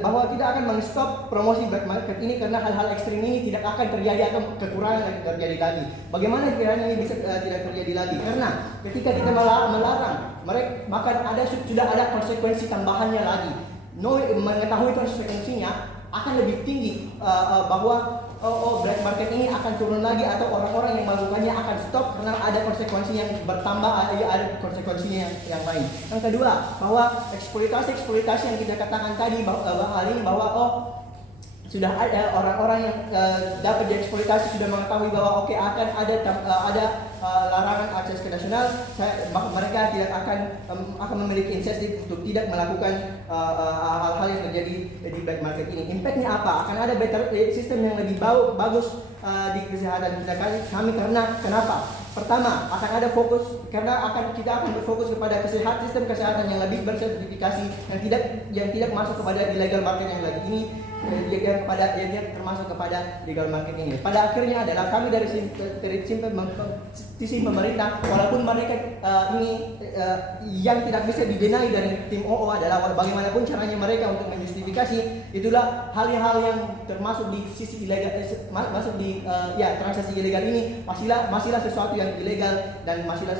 bahwa kita akan men-stop promosi black market ini, karena hal-hal ekstrim ini tidak akan terjadi atau kekurangan yang terjadi lagi. Bagaimana kiranya ini bisa tidak terjadi lagi? Karena ketika kita melarang mereka, bahkan sudah ada konsekuensi tambahannya lagi. Mengetahui konsekuensinya akan lebih tinggi, bahwa black market ini akan turun lagi, atau orang-orang yang melakukannya akan stop karena ada konsekuensi yang bertambah, ada konsekuensinya yang lain. Yang kedua, bahwa eksploitasi yang kita katakan tadi, bahwa hal ini sudah ada orang-orang yang dapat dieksploitasi, sudah mengetahui bahwa akan ada larangan akses ke nasional, mereka tidak akan memiliki insentif untuk tidak melakukan hal-hal yang terjadi di black market ini. Impactnya apa? Akan ada sistem yang lebih bagus di kesehatan kami, karena kenapa? Pertama, akan ada fokus, karena kita akan berfokus kepada sistem kesehatan yang lebih bersertifikasi, yang tidak masuk kepada illegal market yang lagi ini, yang termasuk kepada legal market ini. Pada akhirnya adalah kami dari sisi pemerintah, walaupun mereka yang tidak bisa didenai dari tim OO adalah bagaimanapun caranya mereka untuk menjustifikasi, itulah hal-hal yang termasuk di sisi ilegal, masuk di transaksi ilegal ini, masihlah sesuatu yang ilegal dan masihlah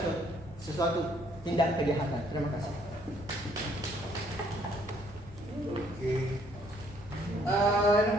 sesuatu tindak kejahatan. Terima kasih. Oke. Ini